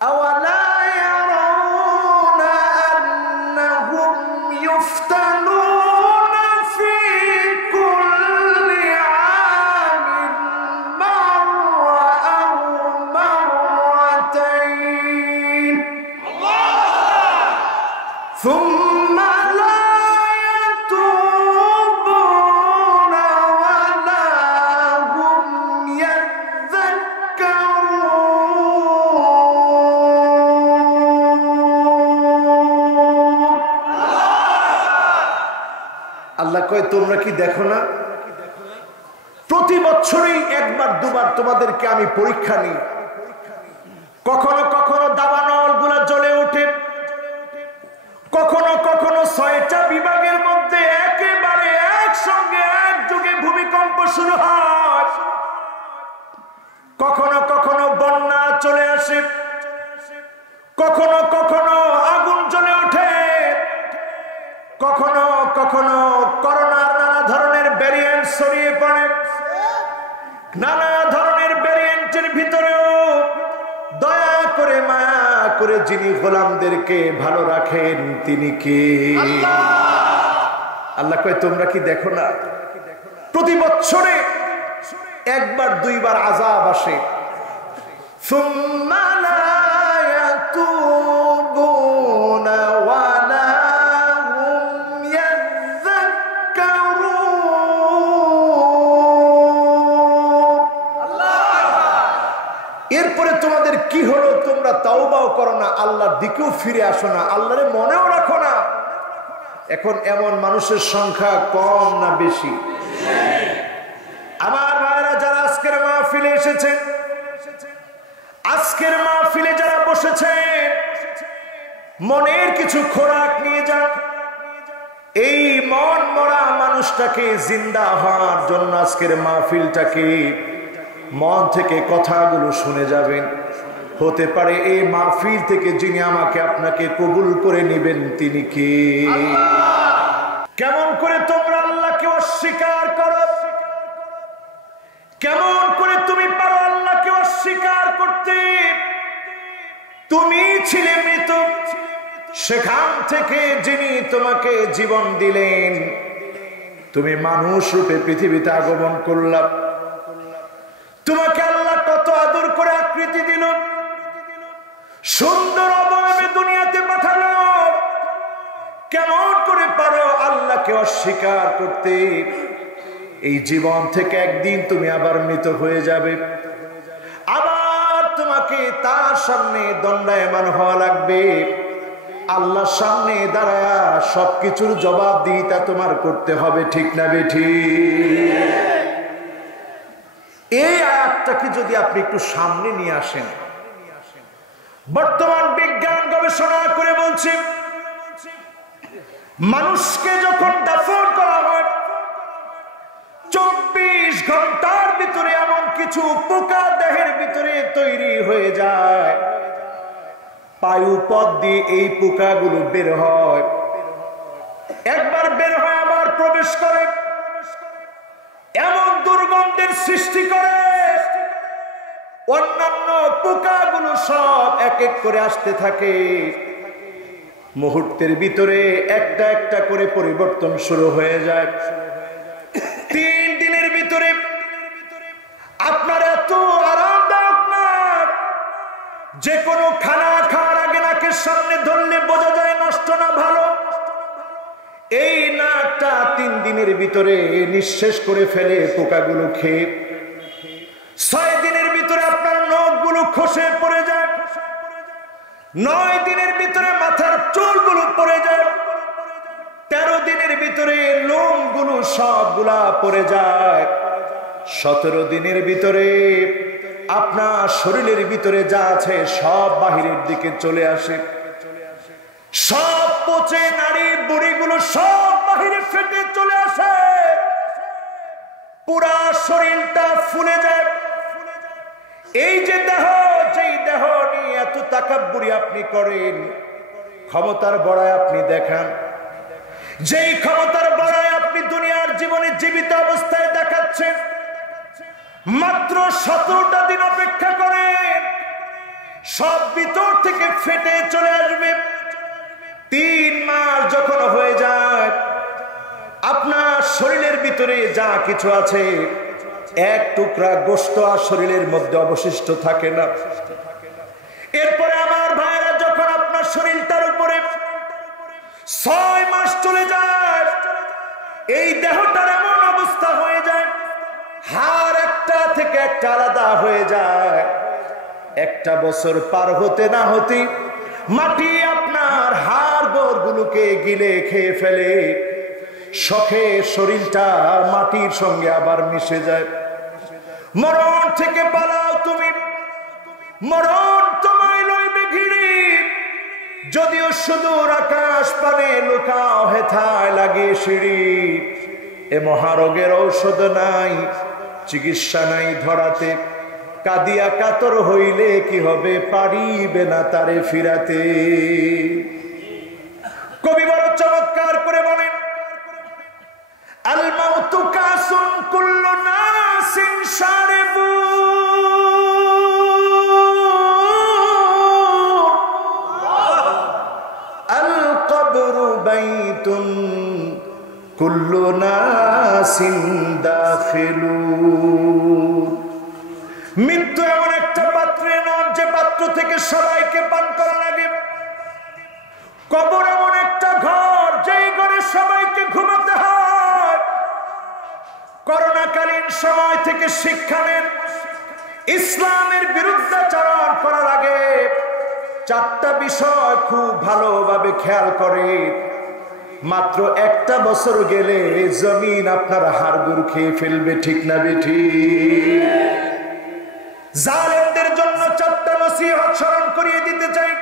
أولا يرون أنهم يفتنون في كل عام مرة أو مرتين ثم لا يتوبون ولا هم يذكرون আল্লাহ কয় তোমরা কি দেখো না প্রতি বছরই একবার দুবার তোমাদেরকে আমি পরীক্ষা নিই। কখনো কখনো দাবানল গুলা জ্বলে ওঠে, কখনো কখনো ৬টা বিভাগের মধ্যে একেবারে একসঙ্গে একযোগে ভূমিকম্প শুরু হয়, কখনো কখনো বন্যা চলে আসে, কখনো কখনো আগুন জ্বলে ওঠে, কখনো কখনো করোনার নানা ধরনের ভ্যারিয়েন্ট ছড়িয়ে পড়ে। নানা ধরনের ভ্যারিয়েন্টের ভিতরেও দয়া করে মায়া করে যিনি গোলামদেরকে ভালো রাখেন তিনি কে? আল্লাহ কয় তোমরা কি দেখো না প্রতি বছরে একবার দুইবার আযাব আসে। সুম্মা লা ইয়াতুবুনা ওয়ালা হুম ইয়াযাক্কারুন। এরপরে তোমাদের কি হলো? তোমরা তাওবাও করো না, আল্লাহর দিকেও ফিরে আসো না, আল্লাহরে মনেও রাখো না। এখন এমন মানুষের সংখ্যা কম না বেশি? আমার ভাইরা যারা আজকের মাহফিলে এসেছেন, আজকের মাহফিলে যারা বসেছেন, মনের কিছু খোরাক নিয়ে যান। এই মন মরা মানুষটাকে জিন্দা হওয়ার জন্য আজকের মাহফিলটাকে মন থেকে কথাগুলো শুনে যাবেন। হতে পারে এই মাহফিল থেকে যিনি আমাকে আপনাকে কবুল করে নেবেন তিনি কে? কেমন করে তোমরা আল্লাহকে অস্বীকার করো? কেমন করে তুমি পারো আল্লাহকে অস্বীকার করতে? তুমি ছিলে মৃত, সেখান থেকে যিনি তোমাকে জীবন দিলেন, তুমি মানুষ রূপে পৃথিবীতে আগমন করলাম। তোমাকে আল্লাহ কত আদর করে আকৃতি দিল, সুন্দর অবয়বে দুনিয়াতে পাঠালো। কেমন করে পারো আল্লাহকে অস্বীকার করতে? এই জীবন থেকে একদিন তুমি আবার মৃত হয়ে যাবে, আবার তোমাকে তার সামনে দণ্ডায়মান হওয়া লাগবে। আল্লাহর সামনে দাঁড়ায়া সবকিছুর জবাবদিহিতা তোমার করতে হবে, ঠিক না বেঠিক? এই আয়াতটাকে যদি আপনি একটু সামনে নিয়ে আসেন, বর্তমান বিজ্ঞান গবেষণা করে বলছে মানুষকে যখন দাফন করা হয় ২৪ ঘন্টার ভিতরে এমন কিছু পোকা দেহের ভিতরে তৈরি হয়ে যায়, বায়ুপথ দিয়ে এই পোকাগুলো বের হয়। একবার বের হয় আবার প্রবেশ করে, এমন দুর্গন্ধের সৃষ্টি করে অন্যান্য পোকাগুলো সব এক এক করে আসতে থাকে। মুহূর্তের ভিতরে একটা একটা করে পরিবর্তন শুরু হয়ে যায়। 3 দিনের ভিতরে আপনার এত আরামদায়ক নাক, যে কোনো খানা খাওয়ার আগে নাকের সামনে ধরলে বোঝা যায় নষ্ট না ভালো। এই নাকটা 3 দিনের ভিতরে নিঃশেষ করে ফেলে পোকাগুলো খেয়ে। 6 দিনের ভিতরে আপনার নখগুলো খসে পড়ে যায়। 9 দিনের ভিতরে মাথার চুলগুলো পড়ে যায়। 13 দিনের ভিতরে লোমগুলো সবগুলা পড়ে যায়। 17 দিনের ভিতরে আপনার শরীরের ভিতরে যা আছে সব বাহিরের দিকে চলে আসে। সব পচে নারী বুড়িগুলো সব বাহিরে ফেটে চলে আসে। পুরা শরীরটা ফুলে যায়। এই যে দেহ, যেই দেহ নিয়ে এত তাকাব্বুরি আপনি করেন, ক্ষমতার বড়াই আপনি দেখান, যেই ক্ষমতার বড়াই আপনি দুনিয়ার জীবনে জীবিত অবস্থায় দেখাচ্ছেন, মাত্র 17টা দিন অপেক্ষা করেন, সব ভিতর থেকে ফেটে চলে আসবে। 3 মাস যখন হয়ে যায়, আপনার শরীরের ভিতরে যা কিছু আছে এক টুকরা গোশত আর শরীরের মধ্যে অবশিষ্ট থাকে না। এরপরে আমার ভাইরা, যখন আপনার শরীরটার উপরে 6 মাস চলে যায়, এই দেহটার এমন অবস্থা হয়ে যায়, হাড় একটা থেকে একটা আলাদা হয়ে যায়। 1 বছর পার হতে না হতে মাটি আপনার হাড় গোড়গুলোকে গিলে খেয়ে ফেলে। শখে শরীরটা মাটির সঙ্গে আবার মিশে যায়। মরণ থেকে পালাও তুমি, মরণ তোমায় লইবে ঘিরে। যদিও সুদূর আকাশ পানে লুকাও হেথায় লাগিয়ে সিঁড়ি। এ মহারোগের ঔষধ নাই, চিকিৎসা নাই ধরাতে। কাদিয়া কাতর হইলে কি হবে, পারিবে না তারে ফিরাতে। কবি বড় চমৎকার করে বলেন, আল মাউতু কাসুন কুল্লু নাসিন শারিবু, আল কবরু বাইতুন কুল্লু নাসিন দাখিলু। মৃত্যু এমন একটা পাত্রে নন যে পাত্র থেকে সবাইকে পান করা লাগে। কবর এমন একটা ঘর, যেই ঘরে সবাইকে ঘুমাতে হয়। করোনাকালীন সময় থেকে শিক্ষা নেন, ইসলামের বিরুদ্ধাচরণ করার আগে 4টা বিষয় খুব ভালোভাবে খেয়াল করে। মাত্র 1টা বছর গেলে জমিন আপনার হাড়গুড় খেয়ে ফেলবে, ঠিক না বেঠি? জালেমদের জন্য 4টা নসিহত স্মরণ করিয়ে দিতে চাই।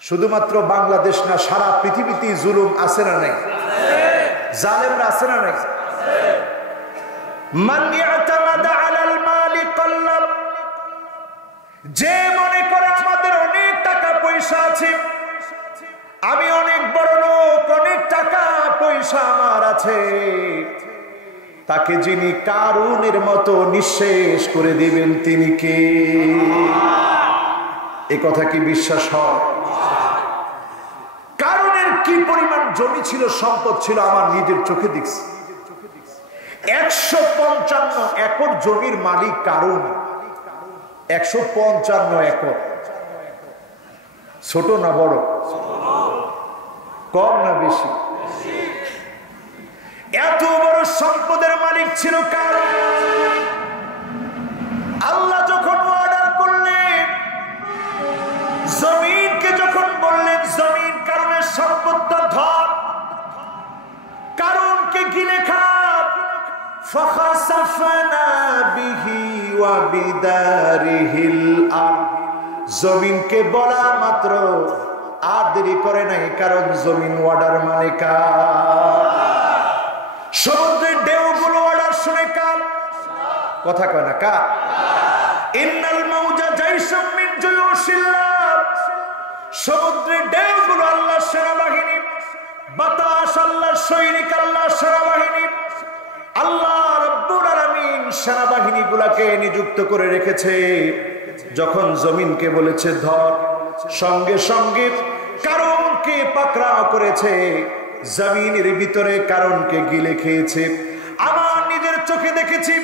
শুধুমাত্র বাংলাদেশ না, সারা পৃথিবীতে জুলুম আছে না নাই? জালেমরা আছে না নাই? মান ইয়াতামাদা আলাল মালি কাল্লাব, যে মনে করে আমাদের অনেক টাকা পয়সা আছে, আমি অনেক বড় লোক, অনেক টাকা পয়সা আমার আছে, তাকে যিনি কারুনের মতো নিঃশেষ করে দিবেন তিনি কে? এ কথা কি বিশ্বাস হয়? কারুনের কি পরিমাণ জমি ছিল, সম্পদ ছিল, আমার নিজের চোখে দেখছি। 155 একর জমির মালিক কারুন। 155 একর। ছোট না বড়? কম না বেশি? এত বড় সম্পদের মালিক ছিল কারুন। আল্লাহ যখন অর্ডার করলেন, জমিনকে যখন বললেন জমিন কারুনের সম্পদটা ধর, কারুনকে গিলে খা, ফাখাসাফনা বিহি ওয়া বিদারিহিল আরদ। জমিনকে বলা মাত্র আর দেরি করে নাই, কারণ জমিন অর্ডার মানে কার? সমুদ্রের ঢেউগুলো অর্ডার শুনে কার? কথা কয় না কার? ইন্নাল মাউজা জাইশুম মিন জুয়ুশিল্লাহ। সমুদ্রের ঢেউগুলো আল্লাহর সেনাবাহিনী, বাতাস আল্লাহর সৈনিক, আল্লাহর সেনাবাহিনী। আল্লাহ রাব্বুল আলামিন সেনাবাহিনীগুলোকে নিযুক্ত করে রেখেছে। যখন জমিনকে বলেছে ধর, সঙ্গে সঙ্গে কারণকে পাকড়াও করেছে, জমিনের ভিতরে কারণকে গিলে খেয়েছে। আমার নিজের চোখে দেখেছি,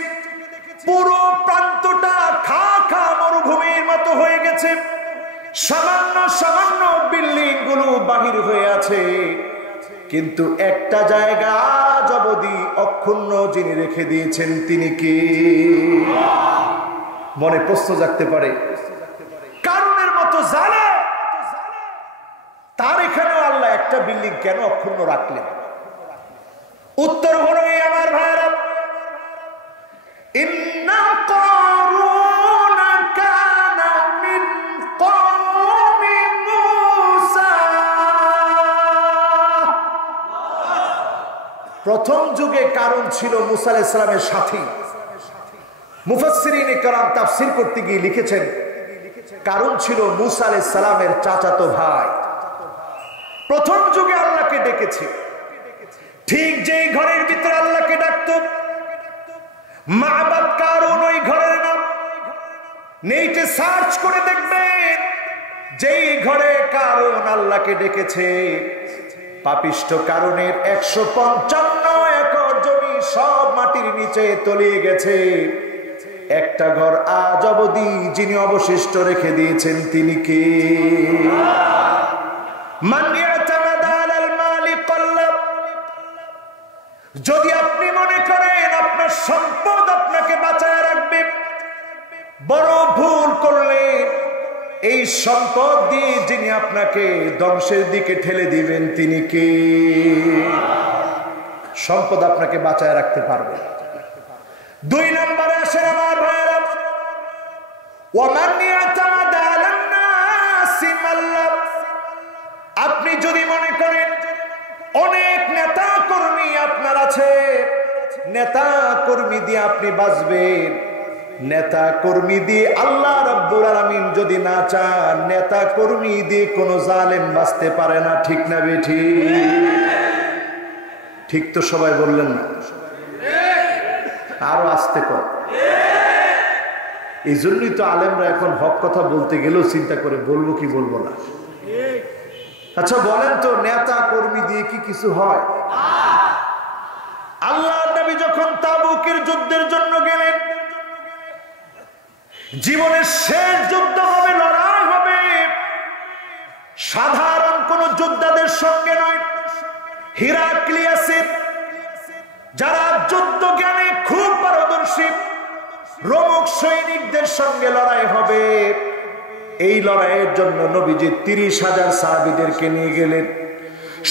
পুরো প্রান্তটা খা খা মরুভূমির মতো হয়ে গেছে। সামান্য সামান্য বিল্ডিং গুলো বাহির হয়ে আছে, কিন্তু একটা জায়গা আজ অবধি অক্ষুণ্ণ যিনি রেখে দিয়েছেন তিনি কে? মনে প্রশ্ন জাগতে পারে, কারণের মতো জানে তার এখানেও আল্লাহ একটা বিল্ডিং কেন অক্ষুণ্ণ রাখলেন? উত্তর হলো এই আমার ভাইরা, ইন্না কারুন কানা মিন কওমি মূসা। প্রথম যুগে কারুন ছিল মূসা আলাইহিস সালামের সাথী। মুফাসসিরিনে কেরাম তাফসীর করতে গিয়ে লিখেছেন, কারুন ছিল মূসা আলাইহিস সালামের চাচাতো ভাই। প্রথম যুগে আল্লাহকে ডেকেছে, ঠিক যেই ঘরের ভিতরে আল্লাহকে ডাকত, মা'বাদ কারুন ওই ঘরের নাম। নেটে সার্চ করে দেখবেন যেই ঘরে কারণ আল্লাহকে ডেকেছে, পাপিষ্ঠ কারণের 155 একর জমি সব মাটির নিচে তলিয়ে গেছে। একটা ঘর আজ অবধি যিনি অবশিষ্ট রেখে দিয়েছেন তিনি কে? যদি আপনি মনে করেন আপনার সম্পদ আপনাকে বাঁচায় রাখবে, বড় ভুল করলেন। এই সম্পদ দিয়ে যিনি আপনাকে ধ্বংসের দিকে ঠেলে দিবেন তিনি কে? সম্পদ আপনাকে বাঁচায় রাখতে পারবে। 2 নম্বরে আসেন আমার ভাইয়েরা, আপনি যদি মনে করেন অনেক নেতা কর্মী আপনার আছে, নেতা কর্মী দিয়ে আপনি বাঁচবেন, নেতা কর্মী দিয়ে আল্লাহ রাব্বুল আলামিন যদি না চান, নেতা কর্মী দিয়ে কোনো জালেম বাঁচতে পারে না। ঠিক না বেঠিক? ঠিক তো সবাই বললেন না? আরো আসতে কর। এই জন্যই তো আলেমরা এখন হক কথা বলতে গেলেও চিন্তা করে বলবো কি বলবো না। আচ্ছা বলেন তো, নেতা কর্মী দিয়ে কি কিছু হয়? আল্লাহর নবী যখন তাবুকের যুদ্ধের জন্য গেলেন, জীবনের শেষ যুদ্ধ হবে, লড়াই হবে, সাধারণ কোন যোদ্ধাদের সঙ্গে নয়, হিরাক্লিয়াসের যারা যুদ্ধ জ্ঞানে খুব পারদর্শী রোমক সৈনিকদের সঙ্গে লড়াই হবে। এই লড়াইয়ের জন্য নবীজি 30,000 সাহাবীদেরকে নিয়ে গেলেন।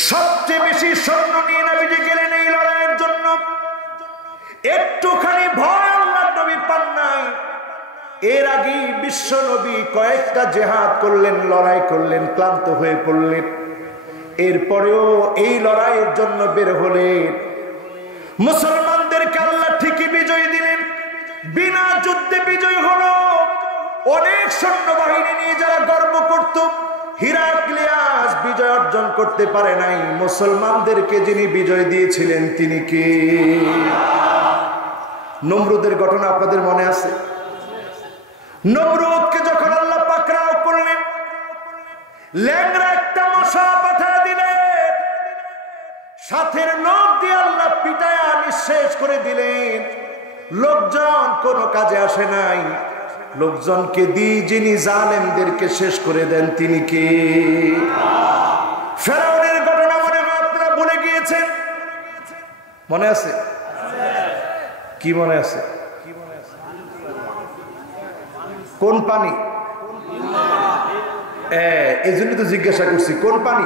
সবচেয়ে বেশি সৈন্য নিয়ে নবীজি গেলেন এই লড়াইয়ের জন্য। একটুখানি ভয় আল্লাহর নবী পান নাই। এর আগে বিশ্ব নবী কয়েকটা জিহাদ করলেন, লড়াই করলেন, ক্লান্ত হয়ে পড়লেন। এরপরেও এই লড়াইয়ের জন্য বের হলেন। মুসলমানদেরকে আল্লাহ ঠিকই বিজয় দিলেন, বিনা যুদ্ধে বিজয় হলো। অনেক সৈন্যবাহিনী নিয়ে যারা গর্ব করত, হিরাক্লিয়াস বিজয় অর্জন করতে পারে নাই। মুসলমানদেরকে যিনি বিজয় দিয়েছিলেন তিনি কে? নমরুদের ঘটনা আপনাদের মনে আছে? নমরুদকে যখন আল্লাহ পাকড়াও করলেন, ল্যাংড়া একটা মশা পাঠিয়ে দিলেন, সাথের লোক দিয়ে আল্লাহ পিটায়া নিঃশেষ করে দিলেন। লোকজন কোনো কাজে আসে নাই। লোকজনকে দিয়ে যিনি জালেমদেরকে শেষ করে দেন তিনি কে? ফেরাউনের ঘটনা মনে হয় আপনারা ভুলে গিয়েছেন। মনে আছে? কি মনে আছে? কোন পানি? এই জন্য তো জিজ্ঞাসা করছি, কোন পানি?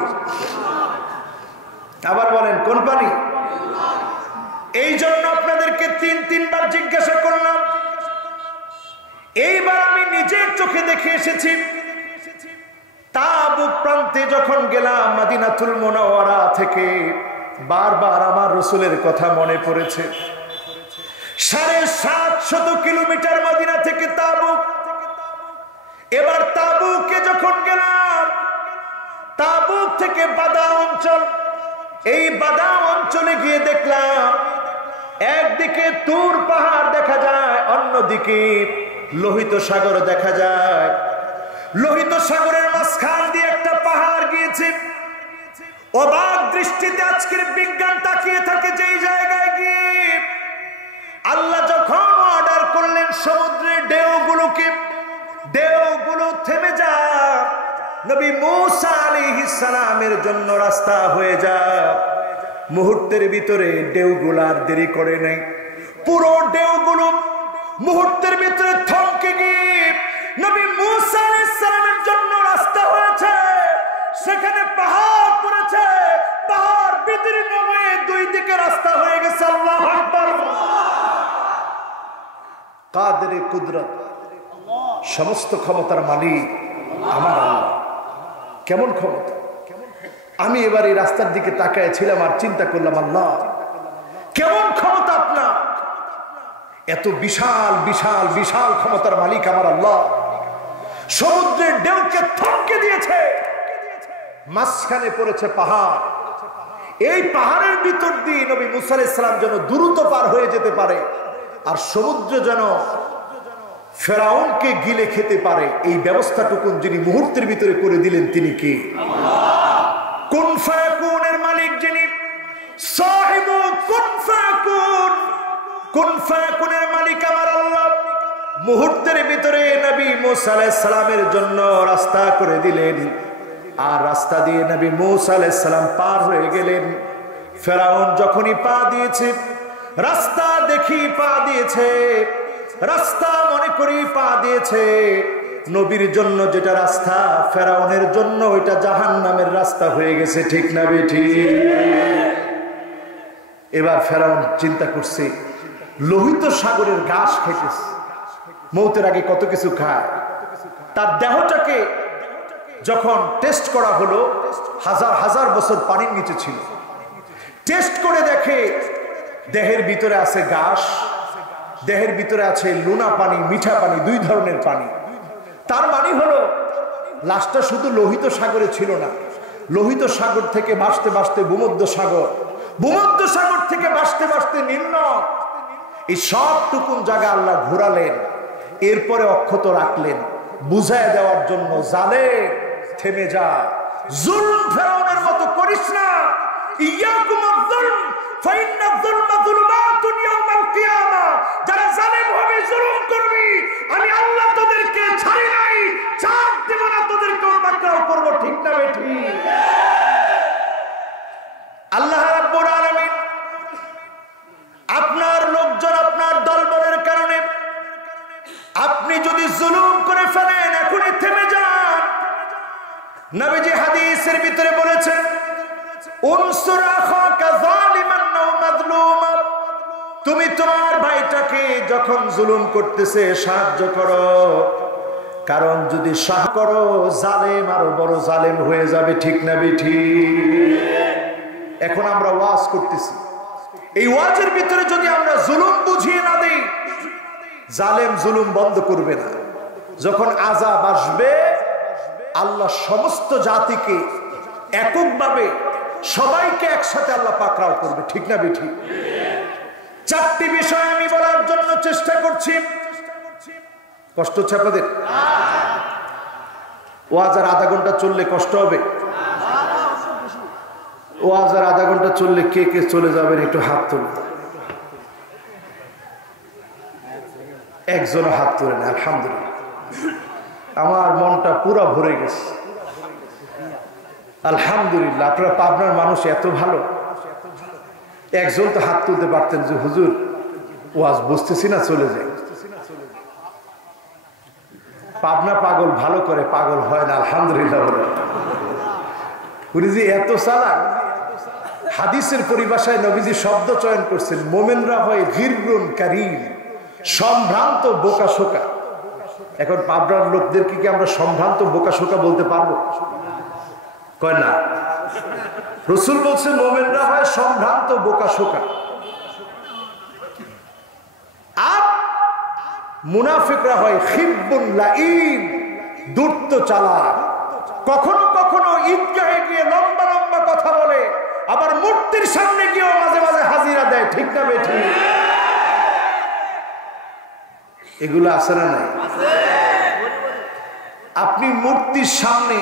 আবার বলেন, কোন পানি? এই জন্য আপনাদেরকে 3-3 বার জিজ্ঞাসা করলাম। এইবার আমি নিজের চোখে দেখে এসেছি। তাবুক প্রান্তে যখন গেলাম, মদিনাতুল মুনাওয়ারা থেকে বারবার আমার রাসূলের কথা মনে পড়েছে। 750 কিলোমিটার মদিনা থেকে তাবুক। এবার তাবুকে যখন গেলাম, তাবুক থেকে বাদা অঞ্চল, এই বাদা অঞ্চলে গিয়ে দেখলাম একদিকে তুর পাহাড় দেখা যায়, অন্যদিকে লোহিত সাগর দেখা যায়। লোহিত সাগরের মাঝখান দিয়ে একটা পাহাড় গিয়েছে। অবাক দৃষ্টিতে আজকের বিজ্ঞান তাকিয়ে থাকে যেই জায়গায় গিয়ে আল্লাহ যখন অর্ডার করলেন সমুদ্রের ঢেউগুলো থেমে যায়, নবী মূসা আলাইহিস সালামের জন্য রাস্তা হয়ে যায়। মুহূর্তের ভিতরে ঢেউগুলো আর দেরি করে নাই, পুরো ঢেউগুলো মুহূর্তের ভিতরে থমকে গিয়ে নবী মূসা আলাইহিস সালামের জন্য রাস্তা হয়েছে। সেখানে পাহাড় পড়েছে, পাহাড় বিদীর্ণ হয়ে 2 দিকে রাস্তা হয়ে গেছে। আল্লাহু আকবার। কাদের কুদরত, সমস্ত ক্ষমতার মালিক আমার আল্লাহ। কেমন ক্ষমতা! আমি এবার এই রাস্তার দিকে তাকায় ছিলাম আর চিন্তা করলাম, আল্লাহ কেমন ক্ষমতা আপনার! এত বিশাল বিশাল বিশাল ক্ষমতার মালিক আমার আল্লাহ। সমুদ্রের ঢেউকে থমকে দিয়েছে, মাঝখানে পড়েছে পাহাড়। এই পাহাড়ের ভিতর দিয়ে নবী মূসা আলাইহিস সালাম যেন দ্রুত পার হয়ে যেতে পারে, আর সমুদ্র যেন ফেরাউনকে গিলে খেতে পারে এই ব্যবস্থাটুকুন যিনি মুহূর্তের ভিতরে করে দিলেন তিনি কে? কুন ফায়াকুনের মালিক যিনি, সাহিবু কুন ফায়াকুন, কুন ফায়াকুনের মালিক আমার আল্লাহ মুহূর্তের ভিতরে নবী মুসা আলাইহিস সালামের জন্য রাস্তা করে দিলেন। আর রাস্তা দিয়ে নবী মুসা আলাইহিস সালাম পার হয়ে গেলেন। ফেরাউন যখনই পা দিয়েছে, রাস্তা দেখি পা দিয়েছে, রাস্তা মনে করি পা দিয়েছে, নবীর জন্য যেটা রাস্তা ফেরাউনের জন্য ওইটা জাহান্নামের রাস্তা হয়ে গেছে। ঠিক না বেঠিক? এবার ফেরাউন চিন্তা করছে, লোহিত সাগরের ঘাস খাইতেছে, মৌতের আগে কত কিছু খায়। তার দেহটাকে যখন টেস্ট করা হলো, হাজার হাজার বছর পানির নিচে ছিল, টেস্ট করে দেখে দেহের ভিতরে আছে ঘাস, দেহের ভিতরে আছে লুনা পানি, মিঠা পানি, দুই ধরনের পানি। তার মানে হলো লাশটা শুধু লোহিত সাগরে ছিল না, লোহিত সাগর থেকে ভাসতে ভাসতে ভূমধ্য সাগর, ভূমধ্য সাগর থেকে ভাসতে ভাসতে নিম্ন, এই সবটুকুন জায়গা আল্লাহ ঘোরালেন। এরপরে অক্ষত রাখলেন বুঝায় দেওয়ার জন্য, জালেম থেমে যা, জুলম ফেরাউনের মতো করিস না, ইয়াকুম আয-যুলম ফাইন্না যুলমা যুলমাতুন ইয়াউমাল কিয়ামা, যারা জালেম হবে, জুলুম করবি, আমি আল্লাহ তোদেরকে ছাড়ি নাই, ছাড় দেব না, তোদেরকেও পাকড়াও করব। ঠিক না বেঠিক? আল্লাহ রাব্বুল আলামিন আপনার লোকজন, আপনার দলবলের কারণে আপনি যদি জুলুম করে ফেলেন, এখনই থেমে যান। নবীজি হাদিসের ভিতরে বলেছেন, উনসুর আখাকা যালিমান আও মাজলুমা, তুমি তোমার ভাইটাকে যখন জুলুম করতেছে সাহায্য করো, কারণ যদি সাহায্য করো জালেম আরো বড় জালেম হয়ে যাবে। ঠিক না বেঠিক? এখন আমরা ওয়াজ করতেছি, এই ওয়াজের ভিতরে যদি আমরা জুলুম বুঝিয়ে না দেই, জালেম জুলুম বন্ধ করবে না। যখন আযাব আসবে, আল্লাহ সমস্ত জাতিকে এককভাবে সবাইকে একসাথে আল্লাহ পাকড়াও করবে। ঠিক না বেঠিক? চারটি বিষয় আমি বলার জন্য চেষ্টা করছি। কষ্ট হচ্ছে আপনাদের? ওয়াজ আর আধা ঘন্টা চললে কষ্ট হবে? ওয়াজ আর আধা ঘন্টা চললে কে কে চলে যাবেন একটু হাত তুলুন। একজনও হাত তোলেন। আলহামদুলিল্লাহ, আমার মনটা পুরো ভরে গেছে। আলহামদুলিল্লাহ, আপনারা পাবনার মানুষ এত ভালো। একজন তো হাত তুলতে পারতেন যে হুজুর ওয়াজ বুঝতেছি না, চলে যাই। পাবনা পাগল ভালো করে, পাগল হয় না। আলহামদুলিল্লাহ, উনি যে এত চালাক, হাদিসের পরিভাষায় নবীজি শব্দ চয়ন করছেন, মোমেনরা হয় গিররুন কারীম, সম্ভ্রান্ত বোকাশোকা। এখন পাবনার লোকদেরকে কি আমরা সম্ভ্রান্ত বোকাশোকা বলতে পারবো? কয় না। রাসূল বলছেন মুমিনরা হয় সম্ভ্রান্ত বোকাশোকা, আর মুনাফিকরা হয় খিব্বুন লাঈন, দুর্ত চালাক। কখনো কখনো ঈদগাহে গিয়ে লম্বা লম্বা কথা বলে, আবার মূর্তির সামনে গিয়েও মাঝে মাঝে হাজিরা দেয়। ঠিক না বেঠিক? এগুলো আছে না নাই? আপনি মূর্তির সামনে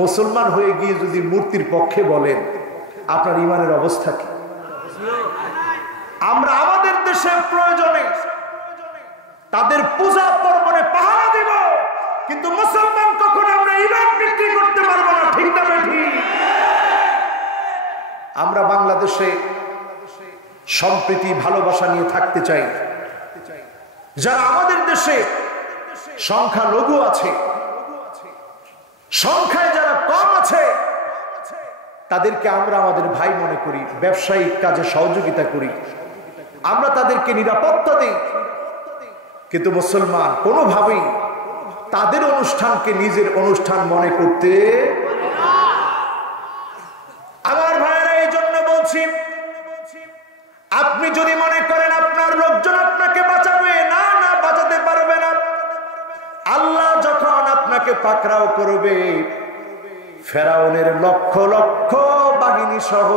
মুসলমান হয়ে গিয়ে যদি মূর্তির পক্ষে বলেন, আপনার ইমানের অবস্থা কি? আমরা আমাদের দেশের প্রয়োজনে তাদের পূজা পর্বণে পাহারা দিব, কিন্তু মুসলমান কখনো আমরা ইমান বিক্রি করতে পারবো না। ঠিক না বেঠিক? আমরা বাংলাদেশে সম্প্রীতি ভালোবাসা নিয়ে থাকতে চাই। যারা আমাদের দেশে সংখ্যালঘু আছে, সংখ্যায় যারা কম আছে, তাদেরকে আমরা আমাদের ভাই মনে করি, ব্যবসায়িক কাজে সহযোগিতা করি, আমরা তাদেরকে নিরাপত্তা দিই। কিন্তু মুসলমান কোনোভাবেই তাদের অনুষ্ঠানকে নিজের অনুষ্ঠান মনে করতে। আমার ভাইয়েরা, এই জন্য বলছি, আপনি যদি মনে করেন আপনার লোকজন আপনাকে বাঁচাবে, না না, বাঁচাতে পারবে না। আল্লাহ যখন আপনাকে পাকড়াও করবে, ফেরাউনের লক্ষ লক্ষ বাহিনী সহ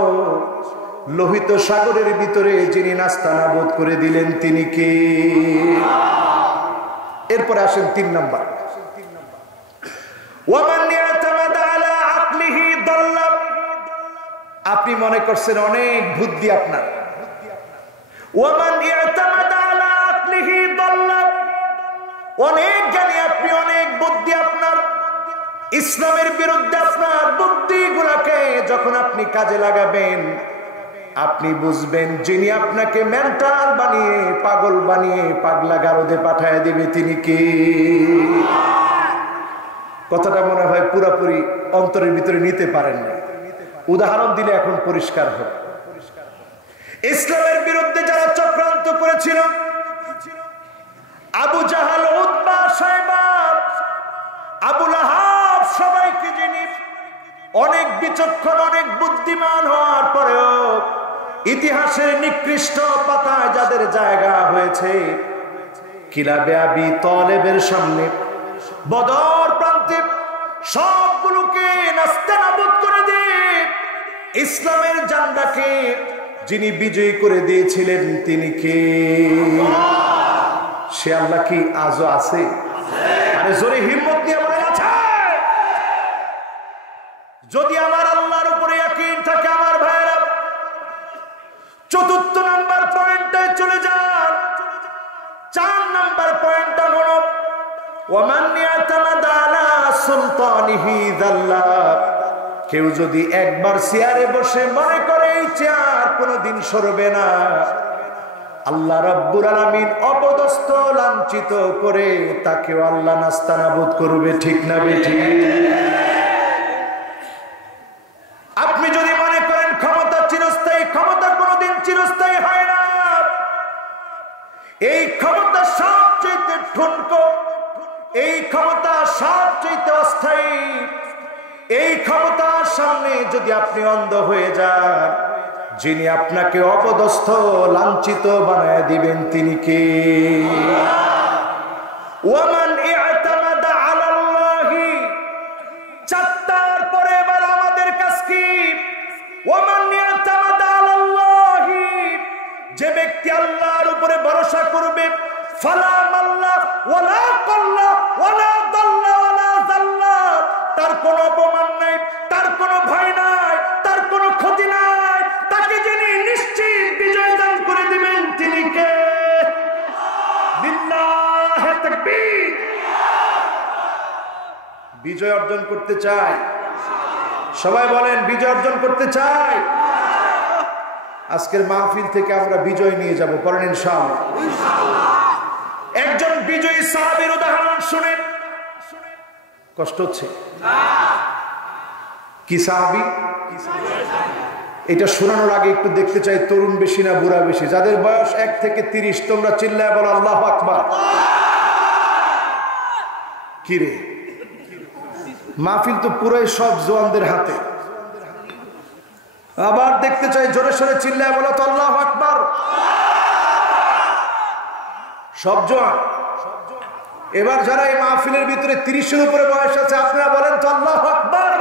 লোহিত সাগরের ভিতরে যিনি নাস্তানাবুদ করে দিলেন তিনি কে? এরপরে আসেন 3 নাম্বার, ওয়ামান ইয়াতামাদা আলা আকলিহি দাল্লা। আপনি মনে করছেন অনেক বুদ্ধি আপনার, ওয়ামান ইয়াতামাদা আলা আকলিহি দাল্লা, অনেক জ্ঞানী আপনি, অনেক বুদ্ধি আপনার। ইসলামের বিরুদ্ধে আপনার বুদ্ধিগুলোকে যখন আপনি কাজে লাগাবেন, আপনি বুঝবেন যিনি আপনাকে মেন্টাল বানিয়ে, পাগল বানিয়ে পাগলা গারদে পাঠায় দিবে তিনি কে। কথাটা মনে হয় পুরোপুরি অন্তরের ভিতরে নিতে পারেন না। উদাহরণ দিলে এখন পরিষ্কার হবে। ইসলামের বিরুদ্ধে যারা চক্রান্ত করেছিল, আবু জাহাল, উতবা, শায়বা, আবু লাহাব, সবাইকে যিনি অনেক বিচক্ষণ, অনেক বুদ্ধিমান হওয়ার পরেও ইতিহাসের নিকৃষ্ট পাতায় যাদের জায়গা হয়েছে, কিলাবে আবি তালেবের সামনে, বদর প্রান্তে সবগুলোকে নাস্তানাবুদ করে দিয়ে ইসলামের জান্ডাকে যিনি বিজয়ী করে দিয়েছিলেন তিনি কে? সে আল্লাহ কি আজও আছে? আরে জোরে হিম্মত নিয়ে বলেন আছে। যদি আমার আল্লাহর উপরে ইয়াকিন থাকে আমার ভাইরা, 4 নাম্বার পয়েন্টে চলে যান। 4 নাম্বার পয়েন্টটা হলো ওয়ামান ইয়াতামাদা আলা সুলতানিহি যাল্লা। কেউ যদি একবার চেয়ারে বসে মনে করে এই চেয়ার কোনোদিন সরবে না, আল্লাহ রাব্বুল আলামিন অপদস্থ, লাঞ্ছিত করে তাকেও আল্লাহ নাস্তানাবুদ করবে। ঠিক না বেঠিক? আপনি যদি মনে করেন ক্ষমতা চিরস্থায়ী, ক্ষমতা কোনোদিন চিরস্থায়ী হয় না। এই ক্ষমতা সবচেয়ে ঠুনকো, এই ক্ষমতা সবচেয়ে অস্থায়ী। এই ক্ষমতার সামনে যদি আপনি অন্ধ হয়ে যান, যিনি আপনাকে অপদস্থ, লাঞ্ছিত বানায় দিবেন তিনি কে? ওয়ামান ইআতামাদা আলাল্লাহি। 4টার পরে এবার আমাদের কাজ কি? ওয়ামান ইআতামাদা আলাল্লাহি, যে ব্যক্তি আল্লাহর উপরে ভরসা করবে, ফালা মাল্লা ওয়ালা কাল্লা ওয়ালা দাল্লা ওয়ালা যাল্লা, তার কোনো অপমান নাই, তার কোনো ভয় নাই, তার কোনো ক্ষতি নাই। তাকে যিনি নিশ্চিত বিজয় দান করে দিবেন তিনি কে? লিল্লাহি তাকবীর। বিজয় অর্জন করতে চাই? সবাই বলেন বিজয় অর্জন করতে চাই। আজকের মাহফিল থেকে আমরা বিজয় নিয়ে যাব, পড়েন ইনশাআল্লাহ। একজন বিজয়ী সাহাবীর উদাহরণ শুনেন। কষ্ট হচ্ছে? কি সাহাবী? এটা শোনানোর আগে একটু দেখতে চাই তরুণ বেশি না বুড়া বেশি? যাদের বয়স 1 থেকে 30 তোমরা চিল্লায় বলো আল্লাহু আকবার। কি রে, মাহফিল তো পুরোই সব জওয়ানদের হাতে। আবার দেখতে চাই জোরে সোরে চিল্লায় বলো তো আল্লাহু আকবার। সব জওয়ান। এবার যারা এই মাহফিলের ভিতরে 30-এর উপরে বয়স আছে আপনারা বলেন তো আল্লাহু আকবার।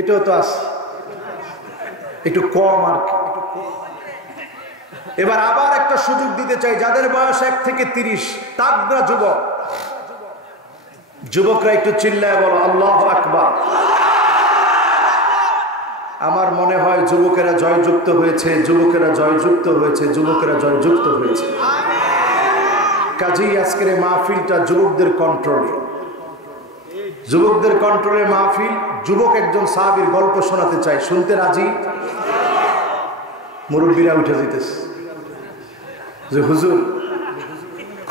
এটাও তো আছে, একটু কম আর কি। এবার আবার একটা সুযোগ দিতে চাই যাদের বয়স 1 থেকে 30, তাগড়া যুবক, যুবকরা একটু চিল্লায় বলো আল্লাহু আকবার। আমার মনে হয় যুবকেরা জয়যুক্ত হয়েছে, যুবকেরা জয়যুক্ত হয়েছে, যুবকেরা জয়যুক্ত হয়েছে। কাজেই আজকের মাহফিলটা যুবকদের কন্ট্রোলে, যুবকদের কন্ট্রোলে মাহফিল। যুবক একজন সাহাবীর গল্প শোনাতে চাই, শুনতে রাজি? মুরব্বীরা উঠে যেতেছে যে হুজুর